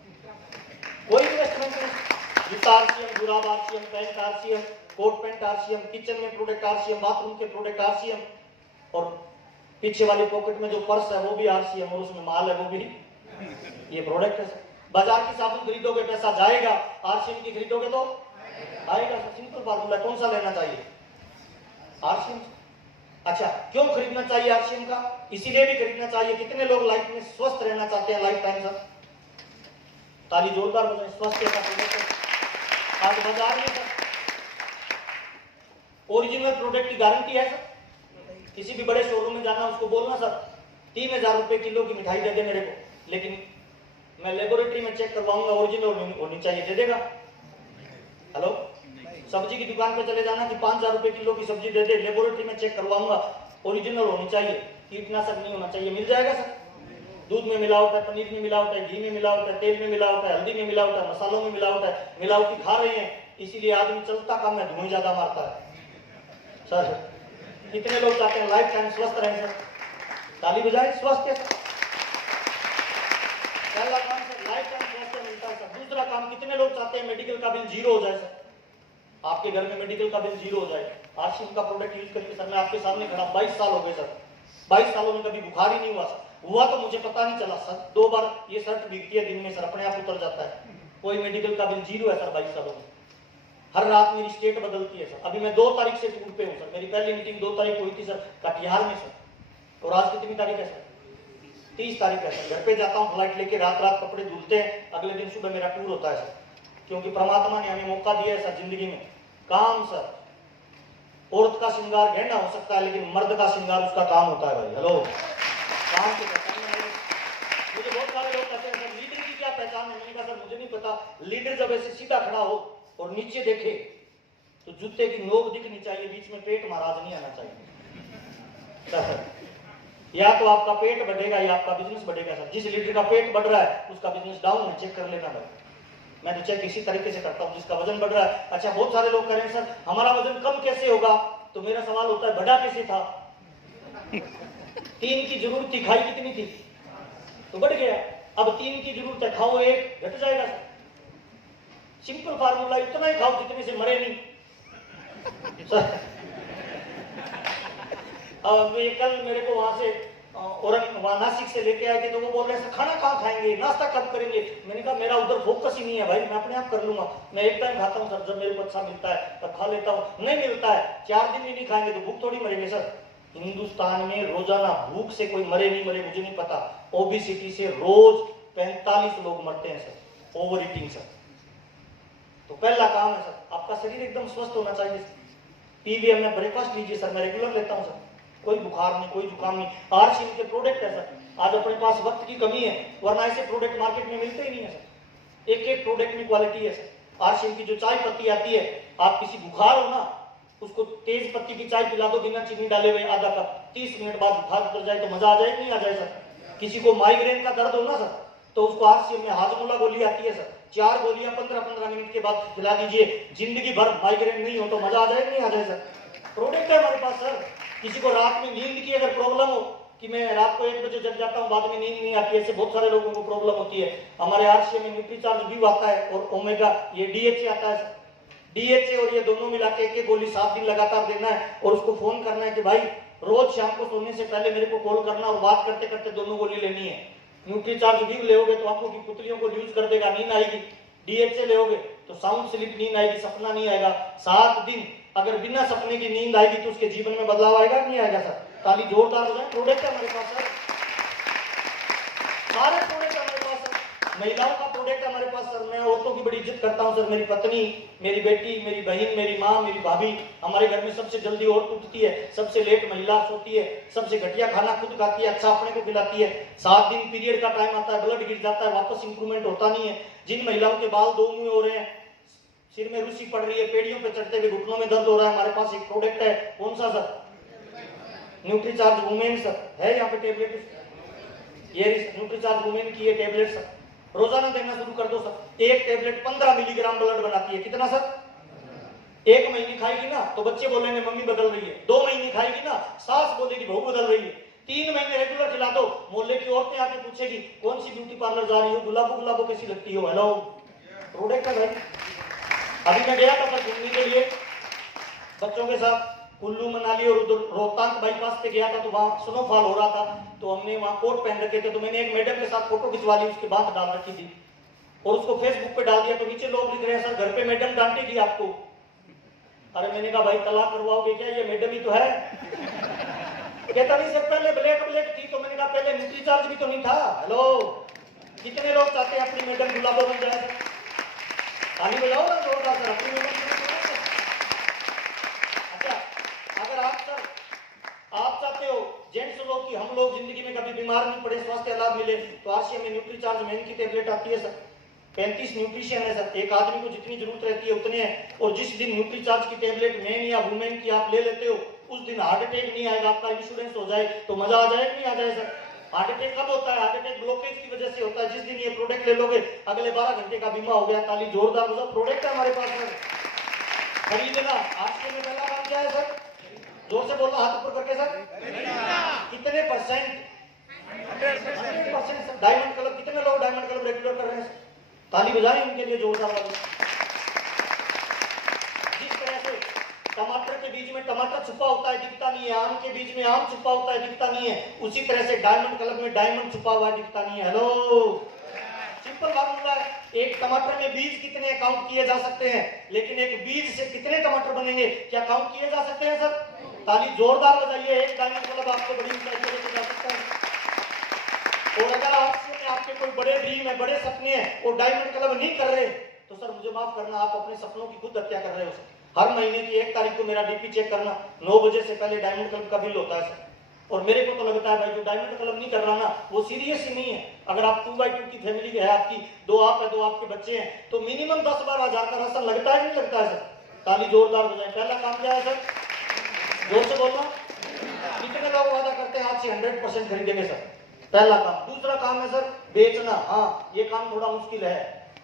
कोई इन्वेस्टमेंट नहीं। जूता आरसीएम, जुराब RCM, pant RCM, coat pant RCM, kitchen में प्रोडक्ट आरसीएम, बाथरूम के प्रोडक्ट आरसीएम, और पीछे वाली पॉकेट में जो पर्स है वो भी आरसीएम, और उसमें माल है वो भी ये प्रोडक्ट है सर। बाजार की साबुन खरीदोगे पैसा जाएगा, आरसीएम की खरीदोगे तो आएगा सर। Simple formula. कौन सा लेना चाहिए? आरसीएम। अच्छा, क्यों खरीदना चाहिए आरसीएम का? इसीलिए भी खरीदना चाहिए, कितने लोग लाइफ में स्वस्थ रहना चाहते हैं लाइफ टाइम सर? ताली जोरदार बजाएं। स्वस्थ का प्रोडक्ट आज बाजार में सर ओरिजिनल प्रोडक्ट की गारंटी है सर। किसी भी बड़े शोरूम में जाना, उसको बोलना सर 3000 रुपए किलो की मिठाई दे दे मेरे को, लेकिन मैं लेबोरेटरी में चेक करवाऊंगा ओरिजिनल होनी चाहिए, दे देगा? हेलो, सब्जी की दुकान पे चले जाना कि 5000 रुपए किलो की सब्जी दे दे, लेबोरेटरी में चेक करवाऊंगा, ओरिजिनल होनी चाहिए, कीटनाशक नहीं होना चाहिए, मिल जाएगा सर? दूध में मिलावट है, पनीर में मिलावट है, घी में मिलावट है, तेल में मिलावट है, हल्दी में मिलावट है, मसालों में मिलावट है, मिलावटी खा रहे हैं, इसीलिए आदमी चलता कम है, धुएं ज्यादा मारता है सर। कितने लोग चाहते हैं लाइफ टाइम स्वस्थ रहें सर? ताली बजाएं। स्वस्थ है सर, पहला काम सर, लाइफ टाइम स्वस्थ मिलता है सर। दूसरा काम, कितने लोग चाहते हैं मेडिकल का बिल जीरो हो जाए सर? आपके घर में मेडिकल का बिल जीरो हो जाए, आरसीएम का प्रोडक्ट यूज करके सर। मैं आपके सामने खड़ा 22 साल हो गए सर, 22 सालों में कभी बुखार ही नहीं हुआ सर। हुआ तो मुझे पता नहीं चला सर। 2 बार ये शर्ट बिकती है दिन में सर, अपने आप उतर जाता है। कोई मेडिकल का बिल जीरो है सर 22 सालों में। हर रात मेरी स्टेट बदलती है सर। अभी मैं 2 तारीख से टूर पे हूँ सर। मेरी पहली मीटिंग 2 तारीख हुई थी सर कटिहार में सर, और आज कितनी तारीख है सर? 30 तारीख है सर। घर पे जाता हूँ फ्लाइट लेके, रात रात कपड़े धुलते हैं, अगले दिन सुबह मेरा टूर होता है सर। क्योंकि परमात्मा ने हमें मौका दिया है सर जिंदगी में। काम सर, औरत का श्रृंगार गहना हो सकता है, लेकिन मर्द का श्रृंगार उसका काम होता है भाई। हेलो, काम के मुझे बहुत सारे लोग कहते हैं सर लीडर की क्या पहचान है? मैंने कहा सर मुझे नहीं पता। लीडर जब ऐसे सीधा खड़ा हो और नीचे देखे तो जूते की नोक दिखनी चाहिए, बीच में पेट महाराज नहीं आना चाहिए सर। या तो आपका पेट बढ़ेगा या आपका बिजनेस बढ़ेगा सर। जिस लीडर का पेट बढ़ रहा है उसका बिजनेस डाउन है, चेक कर लेना भाई। मैं तो चेक इसी तरीके से करता हूँ, जिसका वजन बढ़ रहा है। अच्छा, बहुत सारे लोग कह रहे हैं सर हमारा वजन कम कैसे होगा? तो मेरा सवाल होता है बढ़ा कैसे था? 3 की जरूरत थी, खाई कितनी थी? तो बढ़ गया। अब 3 की जरूरत है, खाओ 1, घट जाएगा सर। सिंपल फार्मूला, इतना ही खाओ जितने से मरे नहीं सर। अब ये कल मेरे को वहां से वहां नासिक से लेके आए थे, तो वो बोल रहे हैं खाना कहाँ खाएंगे, नाश्ता कब करेंगे? मैंने कहा मेरा उधर फोकस ही नहीं है भाई, मैं अपने आप कर लूंगा। मैं एक टाइम खाता हूँ सर, जब मेरे को अच्छा मिलता है तब खा लेता हूँ, नहीं मिलता है 4 दिन भी नहीं खाएंगे तो भूख थोड़ी मरेंगे सर। हिंदुस्तान में रोजाना भूख से कोई मरे नहीं मरे मुझे नहीं पता, ओबेसिटी से रोज 45 लोग मरते हैं सर, ओवर ईटिंग सर। तो पहला काम है सर, आपका शरीर एकदम स्वस्थ होना चाहिए। पीवीएम में ब्रेकफास्ट लीजिए सर, मैं रेगुलर लेता हूं सर, कोई बुखार नहीं, कोई जुकाम नहीं। आरसीएम के प्रोडक्ट है सर। आज अपने पास वक्त की कमी है, वरना ऐसे प्रोडक्ट मार्केट में मिलते ही नहीं है सर। एक एक प्रोडक्ट में क्वालिटी है सर। आरसीएम की जो चाय पत्ती आती है, आप किसी बुखार हो ना, उसको तेज पत्ती की चाय पिला दो बिना चीनी डाले हुए आधा कप, 30 मिनट बाद बुखार उतर जाए तो मजा आ जाए नहीं आ जाए सर? किसी को माइग्रेन का दर्द हो ना सर, तो उसको आरसीएम में हाजमोला गोली आती है सर, 4 गोलियां 15-15 मिनट के बाद खिला दीजिए, जिंदगी भर माइग्रेन नहीं हो तो मजा आ जाए नहीं आ जाए सर? प्रोडक्ट है हमारे पास सर। किसी को रात में नींद की अगर प्रॉब्लम हो कि मैं रात को 1 बजे जग जाता हूँ, बाद में नींद नहीं आती, ऐसे बहुत सारे लोगों को प्रॉब्लम होती है। हमारे आरसीएम में न्यूट्रीचार्ज भी आता है और ओमेगा ये डीएचए आता है। डीएचए और ये दोनों मिला के एक गोली 7 दिन लगातार देना है, और उसको फोन करना है कि भाई रोज शाम को सोने से पहले मेरे को कॉल करना, और बात करते करते दोनों गोली लेनी है। न्यूट्रीचार्ज भी लेोगे तो आंखों की पुतलियों को लूज कर देगा, नींद आएगी। डीएचए लेोगे तो साउंड स्लीप, नींद आएगी, सपना नहीं आएगा। 7 दिन अगर बिना सपने की नींद आएगी तो उसके जीवन में बदलाव आएगा नहीं आएगा सर? ताली जोरदार हो जाए। प्रोडक्ट है हमारे पास सर, सारे प्रोडक्ट हमारे पास महिलाओं का प्रोडक्ट है हमारे पास सर। मैं औरतों की बड़ी इज्जत करता हूं सर। मेरी पत्नी, मेरी बेटी, मेरी बहन, मेरी माँ, मेरी भाभी, हमारे घर में सबसे जल्दी औरत उठती है, सबसे लेट महिला सोती है, सबसे घटिया खाना खुद खाती है, अच्छा अपने को खिलाती है। 7 दिन पीरियड का टाइम आता है, ब्लड गिर जाता है, वापस इंप्रूवमेंट होता नहीं है। जिन महिलाओं के बाल 2 मुंह हो रहे हैं, सिर में रुसी पड़ रही है, पेड़ियों पे चढ़ते हुए घुटनों में दर्द हो रहा है, हमारे पास एक प्रोडक्ट है। कौन सा सर? Nutricharge women sir. है यहाँ पे टेबलेट, ये न्यूट्रीचार्ज वुमेन की ये टेबलेट सर, रोजाना देना शुरू कर दो सर। एक टेबलेट 15 मिलीग्राम ब्लड बनाती है। कितना सर? 1 महीने खाएगी ना तो बच्चे बोलेंगे मम्मी बदल रही है। 2 महीने खाएगी ना सास बोलेगी बहू बदल रही है। 3 महीने रेगुलर खिला दो, मोहल्ले की औरतें आके पूछेगी कौन सी ब्यूटी पार्लर जा रही हो, गुलाबो गुलाबो कैसी लगती हो। हेलो, प्रोडक्ट है भाई। अभी मैं गया था सर घूमने के लिए बच्चों के साथ, कुल्लू मनाली और उधर रोहतांग बाईपास पे गया था, तो वहां स्नोफॉल हो रहा था, तो हमने वहां कोट पहन रखे थे, तो मैंने एक मैडम के साथ फोटो खिंचवा ली, उसके बाद डाल रखी थी और उसको फेसबुक पे डाल दिया। तो नीचे लोग लिख रहे हैं सर घर पे मैडम डांटेगी आपको। अरे मैंने कहा भाई तलाक करवाओगे क्या, ये मैडम ही तो है। कहता नहीं सर पहले ब्लैक थी, तो मैंने कहा पहले न्यूट्रीचार्ज भी तो नहीं था। हेलो, कितने लोग चाहते हैं अपनी मैडम गुलाबो बन जाए? ताली बजाओ ना जोरदार सर अपनी मैडम। अगर आप चाहते हो जेंट्स लोग कि हम लोग जिंदगी में कभी बीमार नहीं पड़े, स्वास्थ्य लाभ मिले, तो आरसीएम में न्यूट्रीचार्ज मेन की टेबलेट आती है सर। 35 न्यूट्रिशन है सर। एक आदमी को जितनी जरूरत रहती है उतने हैं, और जिस दिन न्यूट्रीचार्ज की टेबलेट मेन या वुमेन की आप ले लेते हो उस दिन हार्ट अटैक नहीं आएगा। आपका इंश्योरेंस हो जाए तो मजा आ जाए नहीं आ जाए सर? हार्ट अटैक कब होता है? हार्ट अटैक ब्लॉकेज की वजह से होता है। जिस दिन ये प्रोडक्ट ले लोगे अगले 12 घंटे का बीमा हो गया। ताली जोरदार बजाओ, प्रोडक्ट है हमारे पास सर, खरीदना। आरसीएम में पहला काम क्या है सर? जोर से बोलना, हाथ ऊपर करके सर। कितने परसेंट? 100% सर। डायमंड क्लब, कितने लोग डायमंड क्लब रेगुलर कर रहे हैं? ताली बजाएं इनके लिए जोरदार वाली। जिस तरह से टमाटर के बीज में टमाटर छुपा होता है दिखता नहीं है, आम के बीज में आम छुपा होता है दिखता नहीं है, उसी तरह से डायमंड क्लब में डायमंड छुपा हुआ दिखता नहीं है। हेलो, सिंपल फार्मूला है। एक टमाटर में बीज कितने काउंट किए जा सकते हैं, लेकिन एक बीज से कितने टमाटर बनेंगे, क्या काउंट किए जा सकते हैं सर? ताली जोरदार बजाइए। एक डायमंड क्लब आपको बड़ी ऊंचाई पे लेके जा सकता है। और अगर आपके कोई बड़े ड्रीम है, बड़े सपने हैं और डायमंड क्लब नहीं कर रहे, तो सर मुझे माफ करना, आप अपने सपनों की खुद हत्या कर रहे हो सर। हर महीने की 1 तारीख को मेरा डीपी चेक करना, 9 बजे से पहले डायमंड क्लब का बिल होता है सर। और मेरे को तो लगता है भाई जो डायमंड क्लब नहीं कर रहा ना वो सीरियस ही नहीं है। अगर आप 2x2 की फैमिली है, आपकी 2 आप है, 2 आपके बच्चे हैं, तो मिनिमम 10-12 हजार का राशन लगता है नहीं लगता है सर? ताली जोरदार बजाएं। पहला काम क्या है सर? जोर से बोलना। कितने लोग वादा करते हैं आज से 100% खरीदेंगे सर? पहला काम। दूसरा काम है सर बेचना। हाँ, ये काम थोड़ा मुश्किल है।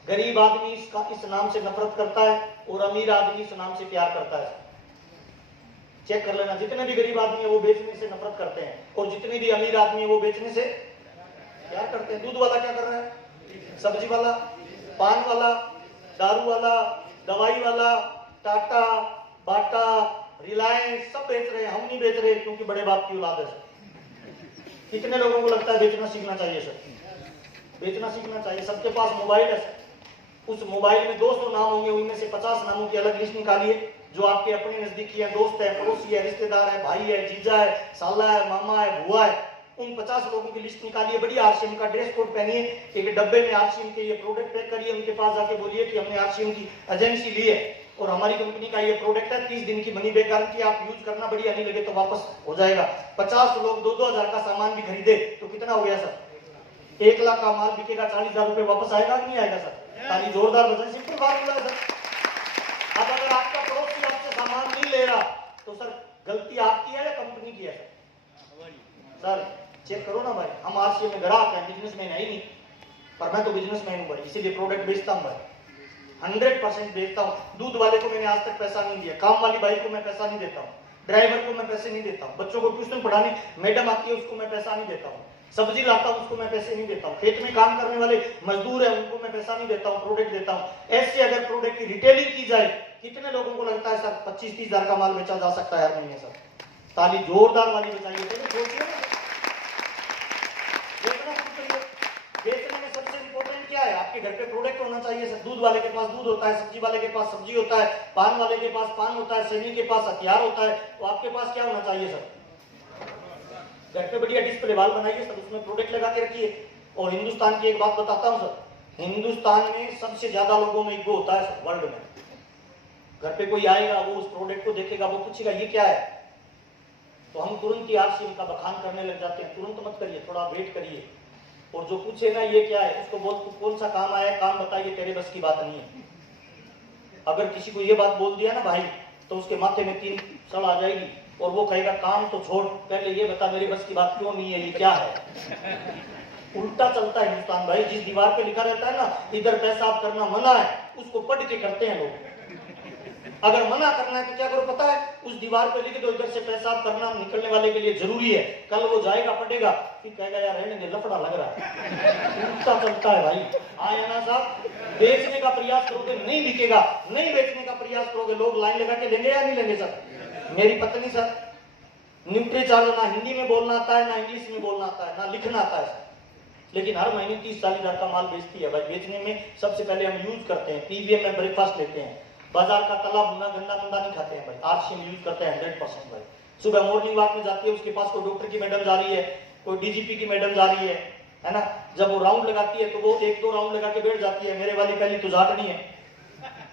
गरीब आदमी इस नाम से नफरत करता है और अमीर आदमी इस नाम से प्यार करता है। चेक कर लेना, जितने भी गरीब आदमी है वो बेचने से नफरत करते हैं, और जितने भी अमीर आदमी है वो बेचने से प्यार करते हैं। दूध वाला क्या कर रहा है? सब्जी वाला, पान वाला, दारू वाला, दवाई वाला, टाटा, बाटा, रिलायंस सब बेच रहे हैं। हम नहीं बेच रहे क्योंकि बड़े बाप की औलाद है सर। कितने लोगों को लगता है बेचना सीखना चाहिए सर? बेचना सीखना चाहिए। सबके पास मोबाइल है सर, उस मोबाइल में 200 नाम होंगे, उनमें से 50 नामों की अलग लिस्ट निकालिए जो आपके अपने नजदीकी है, दोस्त है, पड़ोसी है, रिश्तेदार है, भाई है, जीजा है, साला है, मामा है, बुआ है। उन 50 लोगों की लिस्ट निकालिए, बड़ी आरसीएम का ड्रेस कोड पहनिए, एक डब्बे में आरसीएम के ये प्रोडक्ट पैक करिए, उनके पास जाके बोलिए कि हमने आरसीएम की एजेंसी ली है और हमारी कंपनी का ये प्रोडक्ट है, 30 दिन की मनी बैक गारंटी, आप यूज करना, बढ़िया नहीं लगे तो वापस हो जाएगा। 50 लोग 2-2 हजार का सामान भी खरीदे तो कितना हो गया सर? 1 लाख का माल बिकेगा, 40,000 रुपए वापस आएगा नहीं आएगा सर? ताली जोरदार बजाएं। सिंपल फार्मूला है सर। अब अगर आपका पड़ोसी आपसे सामान नहीं ले रहा तो सर गलती आपकी है या कंपनी की है सर? चेक करो ना भाई। हम आरसीएम में ग्राहक हैं, बिजनेसमैन है ही नहीं, पर मैं तो बिजनेसमैन हूं भाई, इसीलिए प्रोडक्ट बेचता हूं भाई, 100% बेचता हूं। दूध वाले को मैंने आज तक पैसा नहीं दिया, काम वाली भाई को मैं पैसा नहीं देता हूं, ड्राइवर को मैं पैसे नहीं देता हूं, बच्चों को ट्यूशन पढ़ाने मैडम आती है उसको मैं पैसा नहीं देता हूं, सब्जी लाता हूं उसको मैं पैसे नहीं देता हूं, खेत में काम करने वाले मजदूर है उनको मैं पैसा नहीं देता हूं, प्रोडक्ट देता हूं। ऐसे अगर प्रोडक्ट की रिटेलिंग की जाए, कितने लोगों को लगता है सर 25-30 हजार का माल बेचा जा सकता है हर महीने सर? ताली जोरदार वाली बजाइए। तो सोचिए ना, बेचने में सबसे इंपॉर्टेंट क्या है? आपके घर पे प्रोडक्ट होना चाहिए सर। दूध वाले के पास दूध होता है, सब्जी वाले के पास सब्जी होता है, पान वाले के पास पान होता है, सैनिक के पास हथियार होता है, तो आपके पास क्या होना चाहिए सर? घर पे बढ़िया डिस्प्ले वाल बनाइए सर, उसमें प्रोडक्ट लगा के रखिए। और हिंदुस्तान की एक बात बताता हूं सर, हिंदुस्तान में सबसे ज्यादा लोगों में ईगो होता है सर, वर्ल्ड में। घर पे कोई आएगा, वो उस प्रोडक्ट को देखेगा, वो पूछेगा ये क्या है, तो हम तुरंत ही आरसीएम का बखान करने लग जाते हैं। तुरंत मत करिए, थोड़ा वेट करिए। और जो पूछेगा ये क्या है, उसको बोल तू कौन सा काम आया है, काम बताइए, तेरे बस की बात नहीं है। अगर किसी को ये बात बोल दिया ना भाई, तो उसके माथे में 3 सड़ आ जाएगी और वो कहेगा काम तो छोड़, पहले ये बता मेरी बस की बात क्यों नहीं है, ये क्या है। उल्टा चलता है हिंदुस्तान भाई। जिस दीवार पे लिखा रहता है ना इधर पेशाब करना मना है, उसको पढ़ के करते हैं लोग। अगर मना करना है तो क्या करो पता है, उस दीवार पे लिख दो इधर से पेशाब करना निकलने वाले के लिए जरूरी है। कल वो जाएगा पढ़ेगा, फिर कहेगा यार रहने दे, लफड़ा लग रहा है। उल्टा चलता है भाई। आया ना साहब, बेचने का प्रयास करोगे नहीं बिकेगा, नहीं बेचने का प्रयास करोगे लोग लाइन लगा के लेंगे या नहीं लेंगे सर। मेरी पत्नी सर न्यूट्रीचार्ज ना हिंदी में बोलना आता है, ना इंग्लिश में बोलना आता है, ना लिखना आता है, लेकिन हर महीने 30-40 हजार का माल बेचती है भाई। बेचने में सबसे पहले हम यूज करते हैं, पीवीएम में ब्रेकफास्ट लेते हैं, बाजार का तला भुना गंदा मंदा नहीं खाते हैं भाई, आरसीएम यूज करते हैं 100% भाई। सुबह मॉर्निंग वॉक में जाती है, उसके पास कोई डॉक्टर की मैडम जा रही है, कोई डीजीपी की मैडम जा रही है ना। जब वो राउंड लगाती है तो वो 1-2 राउंड लगा के बैठ जाती है। मेरे वाली पहली तो झाटनी है,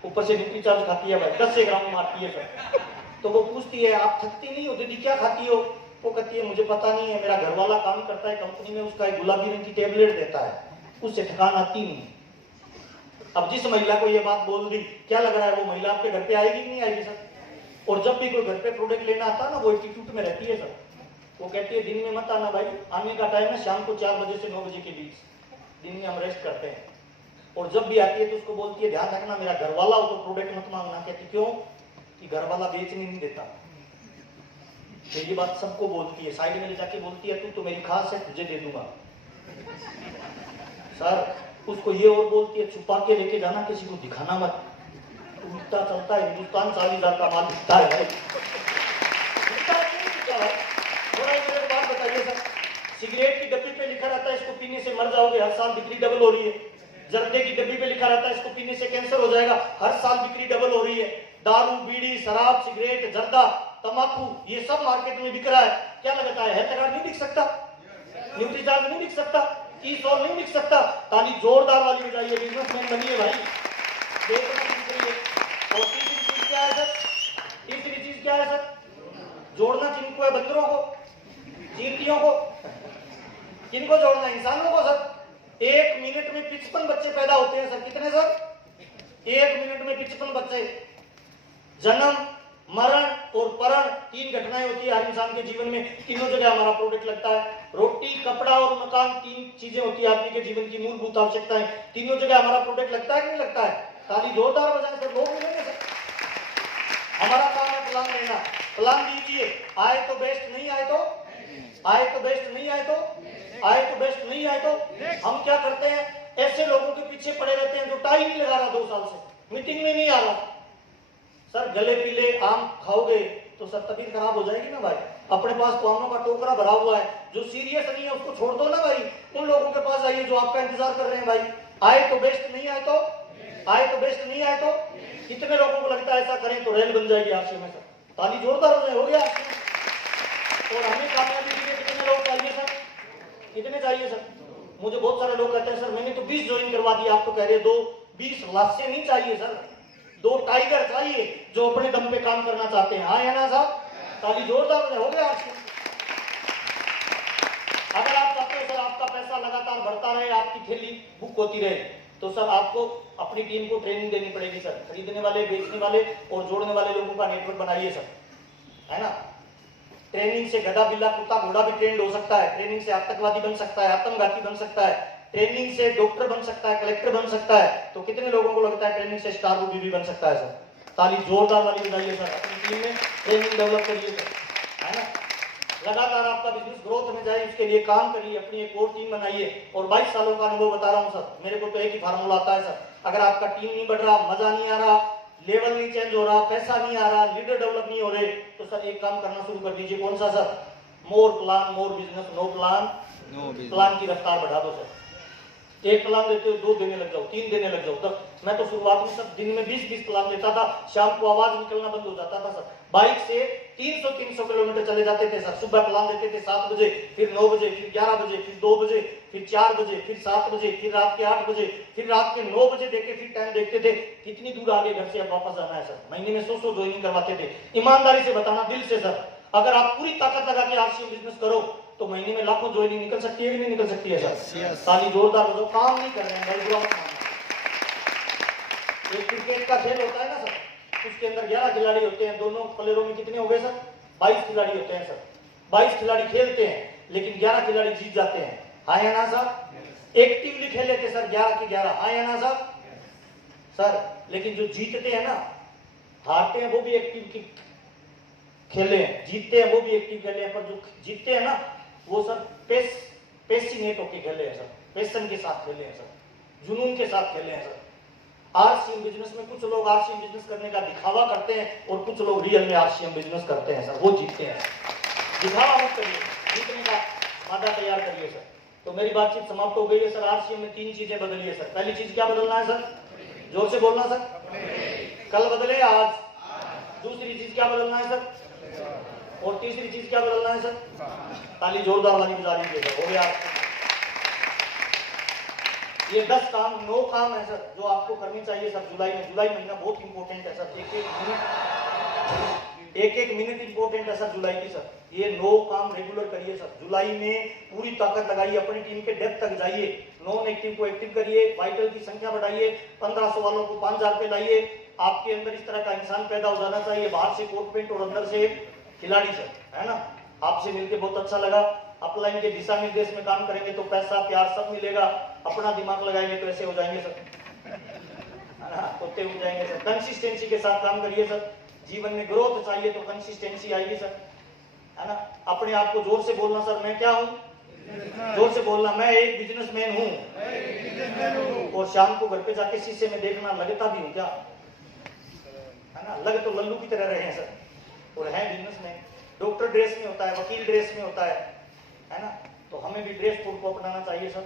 ऊपर से न्यूट्रीचार्ज खाती है भाई, 10 से राउंड मारती है सर। तो वो पूछती है आप थकती नहीं हो दीदी, क्या खाती हो? वो कहती है मुझे पता नहीं है, मेरा घर वाला काम करता है कंपनी में, उसका एक गुलाबी रंग की टेबलेट देता है, उससे थकान आती नहीं। अब जिस महिला को ये बात बोल दी, क्या लग रहा है वो महिला आपके घर पे आएगी कि नहीं आएगी सर? और जब भी कोई घर पे प्रोडक्ट लेना आता है ना, वो एटीट्यूड में रहती है सर। वो कहती है दिन में मत आना भाई, आने का टाइम है शाम को 4 बजे से 9 बजे के बीच, दिन में हम रेस्ट करते हैं। और जब भी आती है तो उसको बोलती है ध्यान रखना मेरा घर वाला हो तो प्रोडक्ट मत मांगना। कहती क्यों? कि घर वाला बेचने नहीं देता। तो ये बात सबको बोलती है, साइड में जाके बोलती है तू तो मेरी खास है, तुझे दे दूंगा सर। उसको ये और बोलती है छुपा के लेके जाना, किसी को दिखाना मत। उल्टा चलता है हिंदुस्तान। 40 हजार का माल बिकता है भाई। थोड़ा एक बात बताइए सर, सिगरेट की डब्बी पे लिखा रहता है इसको पीने से मर जाओगे, हर साल बिक्री डबल हो रही है। जर्दे की डब्बी पे लिखा रहता है इसको पीने से कैंसर हो जाएगा, हर साल बिक्री डबल हो रही है। दारू, बीड़ी, शराब, सिगरेट, जर्दा, तंबाकू, ये सब मार्केट में बिक रहा है। क्या लगता है हेल्थ कार्ड नहीं बिक सकता, न्यूट्रीचार्ज नहीं बिक सकता, ई-सॉल नहीं बिक सकता? ताली जोरदार वाली बजाइए, बिजनेसमैन बनिए भाई। और तीसरी चीज क्या है सर? तीसरी चीज क्या है सर? जोड़ना किनको है? बंदरों को, चींटियों को? किनको जोड़ना? इंसानों को सर। 1 मिनट में 55 बच्चे पैदा होते हैं सर। कितने सर? 1 मिनट में 55 बच्चे। जन्म, मरण और परण 3 घटनाएं होती है हर इंसान के जीवन में। तीनों जगह हमारा प्रोडक्ट लगता है। रोटी, कपड़ा और मकान 3 चीजें होती है आदमी के जीवन की मूलभूत आवश्यकताएं। तीनों जगह हमारा प्रोडक्ट लगता है कि नहीं लगता है? ताली जोरदार बजाएं सर, लोग मिलेंगे सर। हमारा काम है प्लान लेना। प्लान दीजिए, आए तो बेस्ट, नहीं आए तो आए तो बेस्ट, नहीं आए तो आए तो बेस्ट, नहीं आए तो हम क्या करते हैं, ऐसे लोगों के पीछे पड़े रहते हैं जो टाई नहीं लगा रहा 2 साल से, मीटिंग में नहीं आ रहा। सर गले पीले आम खाओगे तो सर तबीयत खराब हो जाएगी ना भाई। अपने पास तो आमों का टोकरा भरा हुआ है, जो सीरियस नहीं है उसको छोड़ दो ना भाई। उन लोगों के पास आइए जो आपका इंतजार कर रहे हैं भाई। आए तो बेस्ट, नहीं आए तो आए तो बेस्ट, नहीं आए तो कितने लोगों को लगता है ऐसा करें तो रेल बन जाएगी आरसीएम में सर? ताली जोरदार हो गया। और हमें कामयाबी के लिए कितने लोग चाहिए सर? कितने चाहिए सर? मुझे बहुत सारे लोग कहते हैं सर मैंने तो 20 ज्वाइन करवा दिया, आप तो कह रहे हो 20 लाख से नहीं चाहिए सर, 2 टाइगर चाहिए जो अपने दम पे काम करना चाहते हैं। हाँ या ना साहब? ताली जोरदार हो गया। अगर आप चाहते हो सर आपका पैसा लगातार बढ़ता रहे, आपकी थैली बुक होती रहे, तो सर आपको अपनी टीम को ट्रेनिंग देनी पड़ेगी सर। खरीदने वाले, बेचने वाले और जोड़ने वाले लोगों का नेटवर्क बनाइए सर, है ना। ट्रेनिंग से गधा, बिल्ला, कुत्ता, घोड़ा भी ट्रेंड हो सकता है। ट्रेनिंग से आतंकवादी बन सकता है, आत्मघाती बन सकता है। ट्रेनिंग से डॉक्टर बन सकता है, कलेक्टर बन सकता है। तो कितने लोगों को लगता है ट्रेनिंग से स्टार मूवी भी बन सकता है सर? ताली जोरदार वाली बजाइए सर। अपनी टीम में ट्रेनिंग डेवलप करिए सर, है ना। लगातार आपका बिजनेस ग्रोथ में जाए उसके लिए काम करिए, अपनी एक और टीम बनाइए। और 22 सालों का अनुभव बता रहा हूँ सर, मेरे को तो एक ही फार्मूला आता है सर। अगर आपका टीम नहीं बढ़ रहा, मजा नहीं आ रहा, लेवल नहीं चेंज हो रहा, पैसा नहीं आ रहा, लीडर डेवलप नहीं हो रहे, तो सर एक काम करना शुरू कर दीजिए। कौन सा sir? More plan more business, no plan no business. Plan की रफ्तार बढ़ा दो सर। एक प्लान देते हो 2 देने लग जाओ, 3 देने लग जाओ। तब मैं तो शुरुआत में सर दिन में 20-20 प्लान देता था, शाम को आवाज निकलना बंद हो जाता था सर। बाइक से 300 किलोमीटर चले जाते थे सर। सुबह प्लान देते थे 7 बजे, फिर 9 बजे, फिर 11 बजे, फिर 2 बजे, फिर 4 बजे, फिर 7 बजे, फिर रात के 8 बजे, फिर रात के 9 बजे देके फिर टाइम देखते थे कितनी दूर आगे घर से अब वापस आना है सर। महीने में 100 ज्वाइनिंग करवाते थे। ईमानदारी से बताना, दिल से सर, अगर आप पूरी ताकत लगा के आरसीएम बिजनेस करो तो महीने में लाखों ज्वाइनिंग निकल सकती है कि नहीं निकल सकती है सर? ताली जोरदार बजाओ। काम नहीं कर रहे हैं भाई, बुरा मत मानना। एक क्रिकेट का खेल होता है ना सर, उसके अंदर 11 खिलाड़ी होते हैं, दोनों प्लेयरों में कितने हो गए सर? 22 खिलाड़ी होते हैं सर। 22 खिलाड़ी खेलते हैं लेकिन 11 खिलाड़ी जीत जाते हैं, हाँ या ना सर? एक्टिवली खेल लेते सर 11 के 11, हाँ या ना सर? सर लेकिन जो जीतते हैं ना, हारते हैं वो भी एक्टिव खेले हैं, जीतते हैं वो भी एक्टिव खेले हैं, पर जो जीतते हैं ना वो सर पेशनेट होके खेले हैं सर, पैशन के साथ खेले हैं सर, जुनून के साथ खेले हैं सर। आरसीएम बिजनेस में कुछ लोग आरसीएम बिजनेस करने का दिखावा करते हैं और कुछ लोग रियल में आरसीएम बिजनेस करते हैं सर, वो जीतते हैं। दिखावा मत करिए, जीतने का मादा तैयार करिए सर। तो मेरी बातचीत समाप्त हो गई है सर। आरसीएम में 3 चीजें बदली है सर। पहली चीज क्या बदलना है सर? जोर से बोलना सर। कल बदले आज। दूसरी चीज क्या बदलना है सर? और तीसरी चीज क्या बदलना है सर? ताली जोरदार वाली बजा लीजिए सर। हो गया। ये 10 काम 9 काम है सर जो आपको करनी चाहिए सर जुलाई में। जुलाई महीना बहुत इंपॉर्टेंट है सर। एक मिनट इंपॉर्टेंट है सर जुलाई की सर। ये 9 काम रेगुलर करिए सर। जुलाई में पूरी ताकत लगाइए, अपनी टीम के डेप्थ तक जाइए, नॉन एक्टिव को एक्टिव करिए, वाइटल की संख्या बढ़ाइए, 1500 वालों को 5000 पे लाइए। आपके अंदर इस तरह का इंसान पैदा हो जाना चाहिए, बाहर से कोट पेंट और अंदर से खिलाड़ी सर, है ना? आपसे मिलकर बहुत अच्छा लगा। अपलाइन के दिशा निर्देश में काम करेंगे तो पैसा प्यार सब मिलेगा। अपना दिमाग लगाएंगे तो ऐसे हो जाएंगे सर, है ना? तोते उड़ जाएंगे सर। कंसिस्टेंसी के साथ काम करिए सर। जीवन में ग्रोथ चाहिए तो कंसिस्टेंसी आएगी सर, है ना? अपने आप को जोर से बोलना सर, मैं क्या हूँ? जोर से बोलना, मैं एक बिजनेसमैन हूँ। और शाम को घर पे जाके शीशे में देखना, लगता भी हूँ क्या, है ना? लग तो लल्लू की तरह रहे हैं सर और है बिजनेसमैन। डॉक्टर ड्रेस में होता है, वकील ड्रेस में होता है ना? तो हमें भी ड्रेस कोड को अपनाना चाहिए सर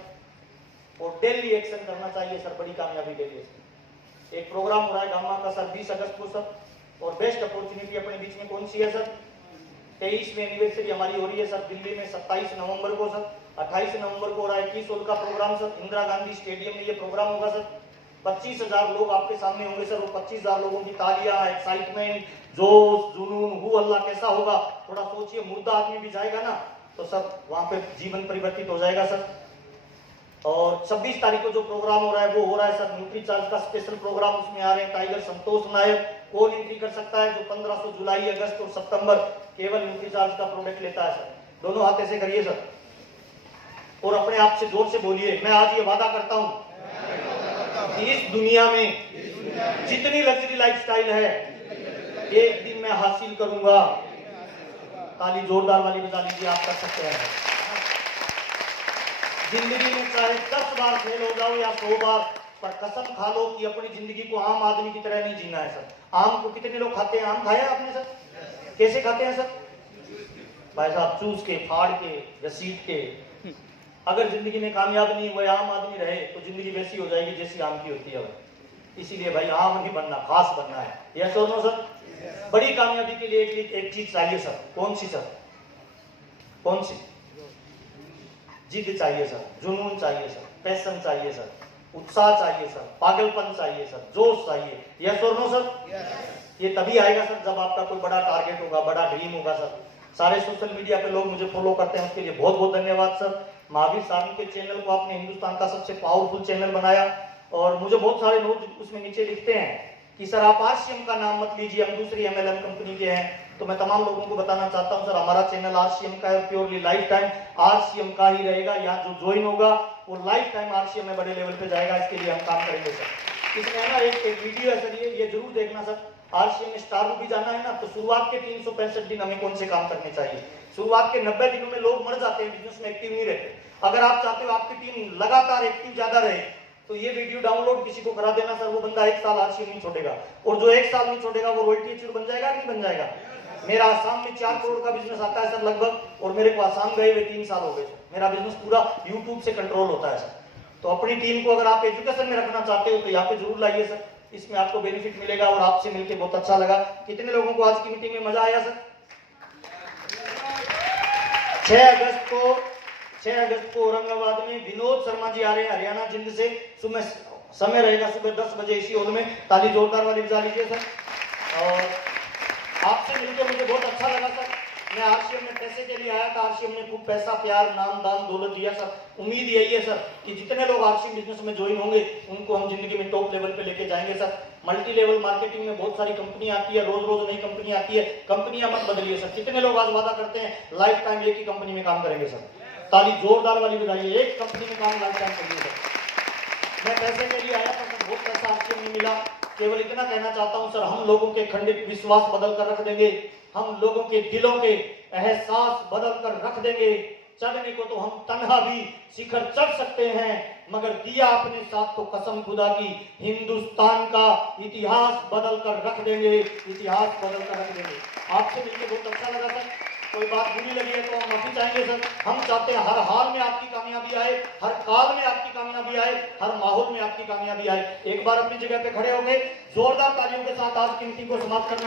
और डेली एक्शन करना चाहिए सर, बड़ी कामयाबी के लिए सर। एक प्रोग्राम हो रहा है गामा का सर 20 अगस्त को सर, और बेस्ट अपॉर्चुनिटी अपने बीच में कौन सी है सर? 23वीं एनिवर्सरी हमारी हो रही है सर दिल्ली में 27 नवंबर को सर। 28 नवंबर को हो रहा है 21 होल का program sir. Indira Gandhi stadium में ये प्रोग्राम होगा सर। 25,000 लोग आपके सामने होंगे सर। वो 25,000 लोगों की तालियां, एक्साइटमेंट, जोश, जुनून, हु अल्लाह कैसा होगा थोड़ा सोचिए। मुर्दा आदमी भी जाएगा ना तो सर वहां पे जीवन परिवर्तित हो जाएगा सर। और 26 तारीख को जो प्रोग्राम हो रहा है वो हो रहा है सर न्यूट्री चार्ज का स्पेशल प्रोग्राम। उसमें आ रहे हैं टाइगर संतोष नायक। कौन एंट्री कर सकता है? जो 1500 जुलाई, अगस्त और सितंबर केवल न्यूट्री चार्ज का प्रोडक्ट लेता है सर। दोनों हाथ ऐसे करिए सर और अपने आप से जोर से बोलिए, मैं आज ये वादा करता हूं कि इस दुनिया में जितनी लग्जरी लाइफस्टाइल है एक दिन मैं हासिल करूंगा। ताली जोरदार वाली बजा लीजिए, आप कर सकते हैं। जिंदगी में चाहे 10 बार फेल हो जाओ या 100 बार, पर कसम खा लो कि अपनी जिंदगी को आम आदमी की तरह नहीं जीना है सर। आम को कितने लोग खाते हैं? आम खाया आपने सर? कैसे खाते हैं सर? भाई साहब चूस के, फाड़ के, घसीट के। अगर जिंदगी में कामयाब नहीं हुए, आम आदमी रहे तो जिंदगी वैसी हो जाएगी जैसी आम की होती है। इसीलिए भाई आम नहीं बनना, खास बनना है। यस और नो सर? बड़ी कामयाबी के लिए एक चीज चाहिए सर। कौन सी सर? कौन सी? जिद चाहिए सर, जुनून चाहिए सर, पैशन चाहिए सर, उत्साह चाहिए सर, पागलपन चाहिए सर, जोश चाहिए। यस और नो सर? ये तभी आएगा सर जब आपका कोई बड़ा टारगेट होगा, बड़ा ड्रीम होगा सर। सारे सोशल मीडिया पे लोग मुझे फॉलो करते हैं, उसके लिए बहुत बहुत धन्यवाद सर। महावीर साहनी के चैनल को आपने हिंदुस्तान का सबसे पावरफुल चैनल बनाया। और मुझे बहुत सारे लोग उसमें नीचे लिखते हैं कि सर आप आरसीएम का नाम मत लीजिए, हम दूसरी एमएलएम कंपनी के हैं। तो मैं तमाम लोगों को बताना चाहता हूं सर, हमारा चैनल आरसीएम का है, प्योरली लाइफ टाइम आरसीएम का ही रहेगा। यहाँ जो ज्वाइन होगा वो लाइफ टाइम आरसीएम में बड़े लेवल पे जाएगा। इसके लिए हम काम करेंगे सर। इसमें है ना एक वीडियो है सर, ये जरूर देखना सर। आरसीएम में स्टार भी जाना है ना, तो शुरुआत के 365 दिन हमें कौन से काम करने चाहिए? शुरुआत के 90 दिनों में लोग मर जाते हैं, बिजनेस में एक्टिव नहीं रहते। अगर आप चाहते हो आपकी टीम लगातार एक्टिव ज्यादा रहे तो ये वीडियो डाउनलोड किसी को करा देना सर। वो बंदा 1 साल आरसीएम नहीं छोड़ेगा, और जो 1 साल नहीं छोड़ेगा वो रॉयल्टी अचीवर बन जाएगा कि नहीं बन जाएगा? मेरा आसाम में 4 करोड़ का बिजनेस आता है सर लगभग, और मेरे को आसाम गए हुए 3 साल हो गए सर। मेरा बिजनेस पूरा यूट्यूब से कंट्रोल होता है सर। तो अपनी टीम को अगर आप एजुकेशन में रखना चाहते हो तो यहाँ पे जरूर लाइए सर, इसमें आपको बेनिफिट मिलेगा। और आपसे मिलकर बहुत अच्छा लगा। कितने लोगों को आज की मीटिंग में मजा आया सर? 6 अगस्त को औरंगाबाद में विनोद शर्मा जी आ रहे हैं हरियाणा जिंद से। सुबह समय रहेगा सुबह 10 बजे इसी हॉल में। ताली जोरदार वाली बजा लीजिए सर। और आपसे मिलकर मुझे बहुत अच्छा लगा सर। मैं आरसीएम में पैसे के लिए आया था, आरसीएम ने खूब पैसा, प्यार, नाम, दान, दौलत दिया सर। उम्मीद यही है सर कि जितने लोग आरसीएम बिजनेस में ज्वाइन होंगे उनको हम जिंदगी में टॉप लेवल पे लेके जाएंगे सर। मल्टी लेवल मार्केटिंग में बहुत सारी कंपनी आती है, रोज रोज नई कंपनी आती है। कंपनियां मत बदलिए सर। कितने लोग आज वादा करते हैं लाइफ टाइम एक ही कंपनी में काम करेंगे सर। ताली जोरदार वाली बजाइए, एक कंपनी में काम लाइफ टाइम करिए सर। मैं पैसे के लिए आया था सर, बहुत पैसा आरसीएम में मिला। केवल इतना कहना चाहता हूं सर, हम लोगों के खंडित विश्वास बदल कर रख देंगे, हम लोगों के दिलों के एहसास बदल कर रख देंगे। चढ़ने को तो हम तन्हा भी शिखर चढ़ सकते हैं, मगर दिया अपने साथ तो कसम खुदा की हिंदुस्तान का इतिहास बदल कर रख देंगे, इतिहास बदल कर रख देंगे। आपसे मिलकर बहुत अच्छा लगा सर। कोई बात बुरी लगी है तो हम माफी चाहेंगे सर। हम चाहते हैं हर हाल में आपकी कामयाबी आए, हर काल में आपकी कामयाबी आए, हर माहौल में आपकी कामयाबी आए। एक बार अपनी जगह पे खड़े हो गए, जोरदार तालियों के साथ आज की मीटिंग को समाप्त करना